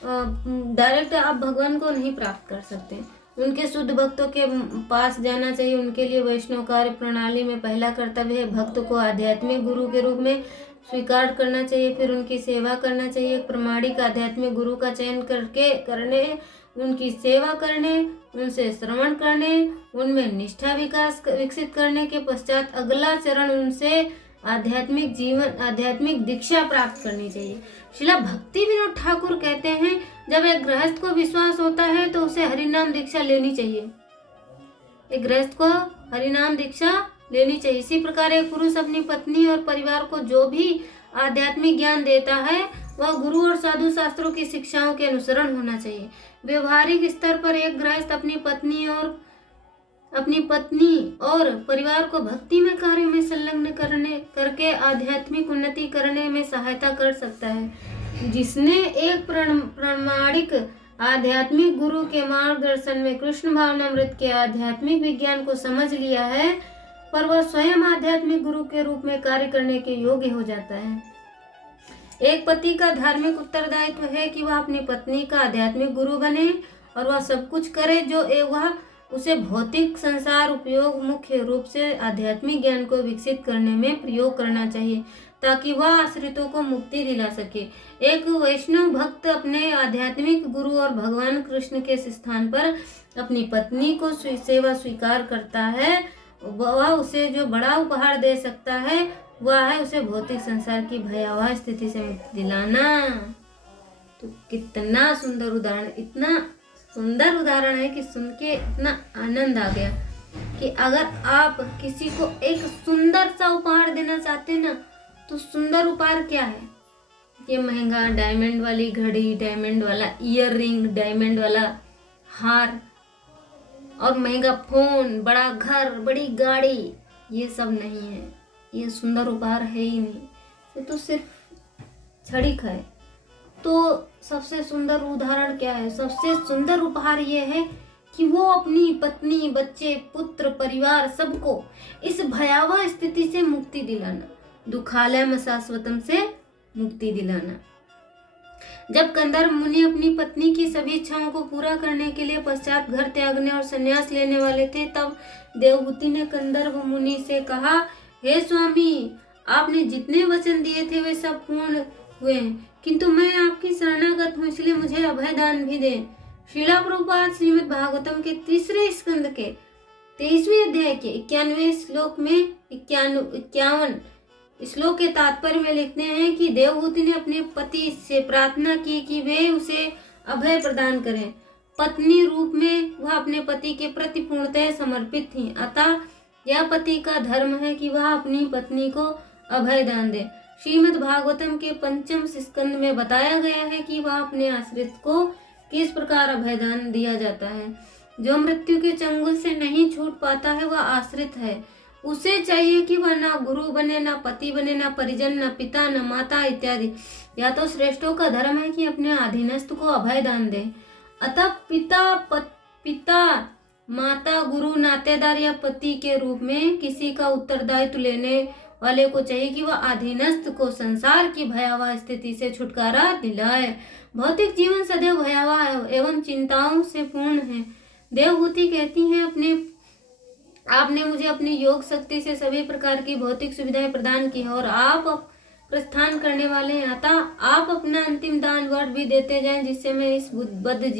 डायरेक्ट आप भगवान को नहीं प्राप्त कर सकते, उनके शुद्ध भक्तों के पास जाना चाहिए। उनके लिए वैष्णव कार्य प्रणाली में पहला कर्तव्य है भक्त को आध्यात्मिक गुरु के रूप में स्वीकार करना चाहिए, फिर उनकी सेवा करना चाहिए। एक प्रमाणिक आध्यात्मिक गुरु का चयन करने, उनकी सेवा करने, उनसे श्रवण करने, उनमें निष्ठा विकसित करने के पश्चात अगला चरण उनसे आध्यात्मिक दीक्षा प्राप्त करनी चाहिए। श्रीला भक्ति विनोद ठाकुर कहते हैं, जब एक गृहस्थ को विश्वास होता है तो उसे हरिनाम दीक्षा लेनी चाहिए। एक गृहस्थ को हरिनाम दीक्षा लेनी चाहिए। इसी प्रकार एक पुरुष अपनी पत्नी और परिवार को जो भी आध्यात्मिक ज्ञान देता है वह गुरु और साधु शास्त्रों की शिक्षाओं के अनुसरण होना चाहिए। व्यवहारिक स्तर पर एक गृहस्थ अपनी पत्नी और परिवार को भक्ति में कार्यों में संलग्न करके आध्यात्मिक उन्नति करने में सहायता कर सकता है। जिसने एक प्रामाणिक आध्यात्मिक गुरु के मार्गदर्शन में कृष्ण भावनामृत के आध्यात्मिक विज्ञान को समझ लिया है, पर वह स्वयं आध्यात्मिक गुरु के रूप में कार्य करने के योग्य हो जाता है। एक पति का धार्मिक उत्तरदायित्व है कि वह अपनी पत्नी का आध्यात्मिक गुरु बने और वह सब कुछ करे जो वह उसे भौतिक संसार उपयोग मुख्य रूप से आध्यात्मिक ज्ञान को विकसित करने में प्रयोग करना चाहिए, ताकि वह आश्रितों को मुक्ति दिला सके। एक वैष्णव भक्त अपने आध्यात्मिक गुरु और भगवान कृष्ण के स्थान पर अपनी पत्नी को सेवा स्वीकार करता है। वह उसे जो बड़ा उपहार दे सकता है वह है उसे भौतिक संसार की भयावह स्थिति से मुक्ति दिलाना। तो कितना सुंदर उदाहरण, इतना सुंदर उदाहरण है कि सुन के इतना आनंद आ गया कि अगर आप किसी को एक सुंदर सा उपहार देना चाहते हैं ना, तो सुंदर उपहार क्या है? ये महंगा डायमंड वाली घड़ी, डायमंड वाला ईयर रिंग, डायमंड वाला हार और महंगा फोन, बड़ा घर, बड़ी गाड़ी, ये सब नहीं है। ये सुंदर उपहार है ही नहीं। ये तो सिर्फ छड़ी है। तो सबसे सुंदर उदाहरण क्या है? सबसे सुंदर उपहार ये है कि वो अपनी पत्नी, बच्चे, पुत्र, परिवार सबको इस भयावह स्थिति से मुक्ति दिलाना, दुखालय शाश्वतम से मुक्ति दिलाना। जब कंदर्प मुनि अपनी पत्नी की सभी इच्छाओं को पूरा करने के लिए पश्चात घर त्यागने और संन्यास लेने वाले थे, तब देवहूति ने कंदर्प मुनि से कहा, हे स्वामी, आपने जितने वचन दिए थे वे सब पूर्ण हुए, किंतु मैं आपकी शरणागत हूँ, इसलिए मुझे अभयदान भी दें। श्रीला प्रभुपाद श्रीमद् भागवतम के 3 स्कंद के 23वें अध्याय के 91वें श्लोक में 51 श्लोक के तात्पर्य में लिखते हैं कि देवहूति ने अपने पति से प्रार्थना की कि वे उसे अभय प्रदान करें। पत्नी रूप में वह अपने पति के प्रति पूर्णतः समर्पित थी, अतः यह पति का धर्म है कि वह अपनी पत्नी को अभय दान दे। श्रीमद् भागवतम के 5 स्कंद में बताया गया है कि वह अपने आश्रित को किस प्रकार अभय दान दिया जाता है। जो मृत्यु के चंगुल से नहीं छूट पाता है वह आश्रित है। उसे चाहिए कि वह ना गुरु बने, ना पति बने, ना परिजन, ना पिता, ना माता इत्यादि। या तो श्रेष्ठों का धर्म है कि अपने अधीनस्थ को अभय दान दे। अतः पिता, माता, गुरु, नातेदार या पति के रूप में किसी का उत्तरदायित्व लेने वाले को चाहिए कि वह अधीनस्थ को संसार की भयावह स्थिति से छुटकारा दिलाए। भौतिक जीवन सदैव भयावह एवं चिंताओं से पूर्ण है। देवहूति कहती हैं, आपने मुझे अपनी योग शक्ति से सभी प्रकार की भौतिक सुविधाएं प्रदान की है और आप प्रस्थान करने वाले हैं, अतः आप अपना अंतिम दान वर्ड भी देते जाएं जिससे मैं इस बद्ध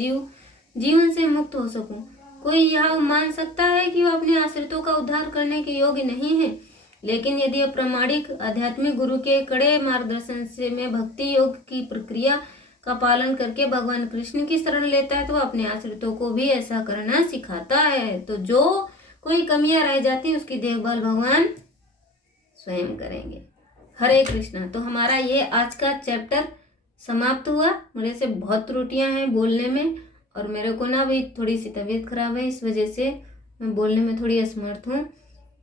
जीवन से मुक्त हो सकूं। कोई यह मान सकता है कि वह अपने आश्रितों का उद्धार करने के योग्य नहीं है, लेकिन यदि यह प्रामाणिक आध्यात्मिक गुरु के कड़े मार्गदर्शन से में भक्ति योग की प्रक्रिया का पालन करके भगवान कृष्ण की शरण लेता है तो वह अपने आश्रितों को भी ऐसा करना सिखाता है। तो जो कोई कमियां रह जाती है उसकी देखभाल भगवान स्वयं करेंगे। हरे कृष्णा। तो हमारा ये आज का चैप्टर समाप्त हुआ। मेरे से बहुत त्रुटियां हैं बोलने में और मेरे को ना भी थोड़ी सी तबीयत खराब है, इस वजह से मैं बोलने में थोड़ी असमर्थ हूँ।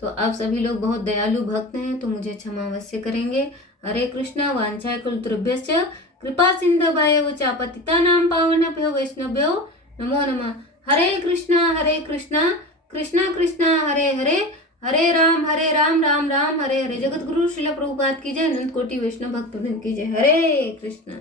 तो आप सभी लोग बहुत दयालु भक्त हैं तो मुझे क्षमा अवश्य करेंगे। हरे कृष्णा। वांछा कल्पतरुभ्यश्च कृपा सिंधुभ्येव च पतितानां पावनेभ्यो वैष्णवेभ्यो नमो नमः। हरे कृष्णा कृष्णा कृष्णा हरे हरे, हरे राम राम राम हरे हरे। जगत गुरु श्रील प्रभुपाद की जय। अनंत कोटि वैष्णव भक्त वृंद की जय। हरे कृष्णा।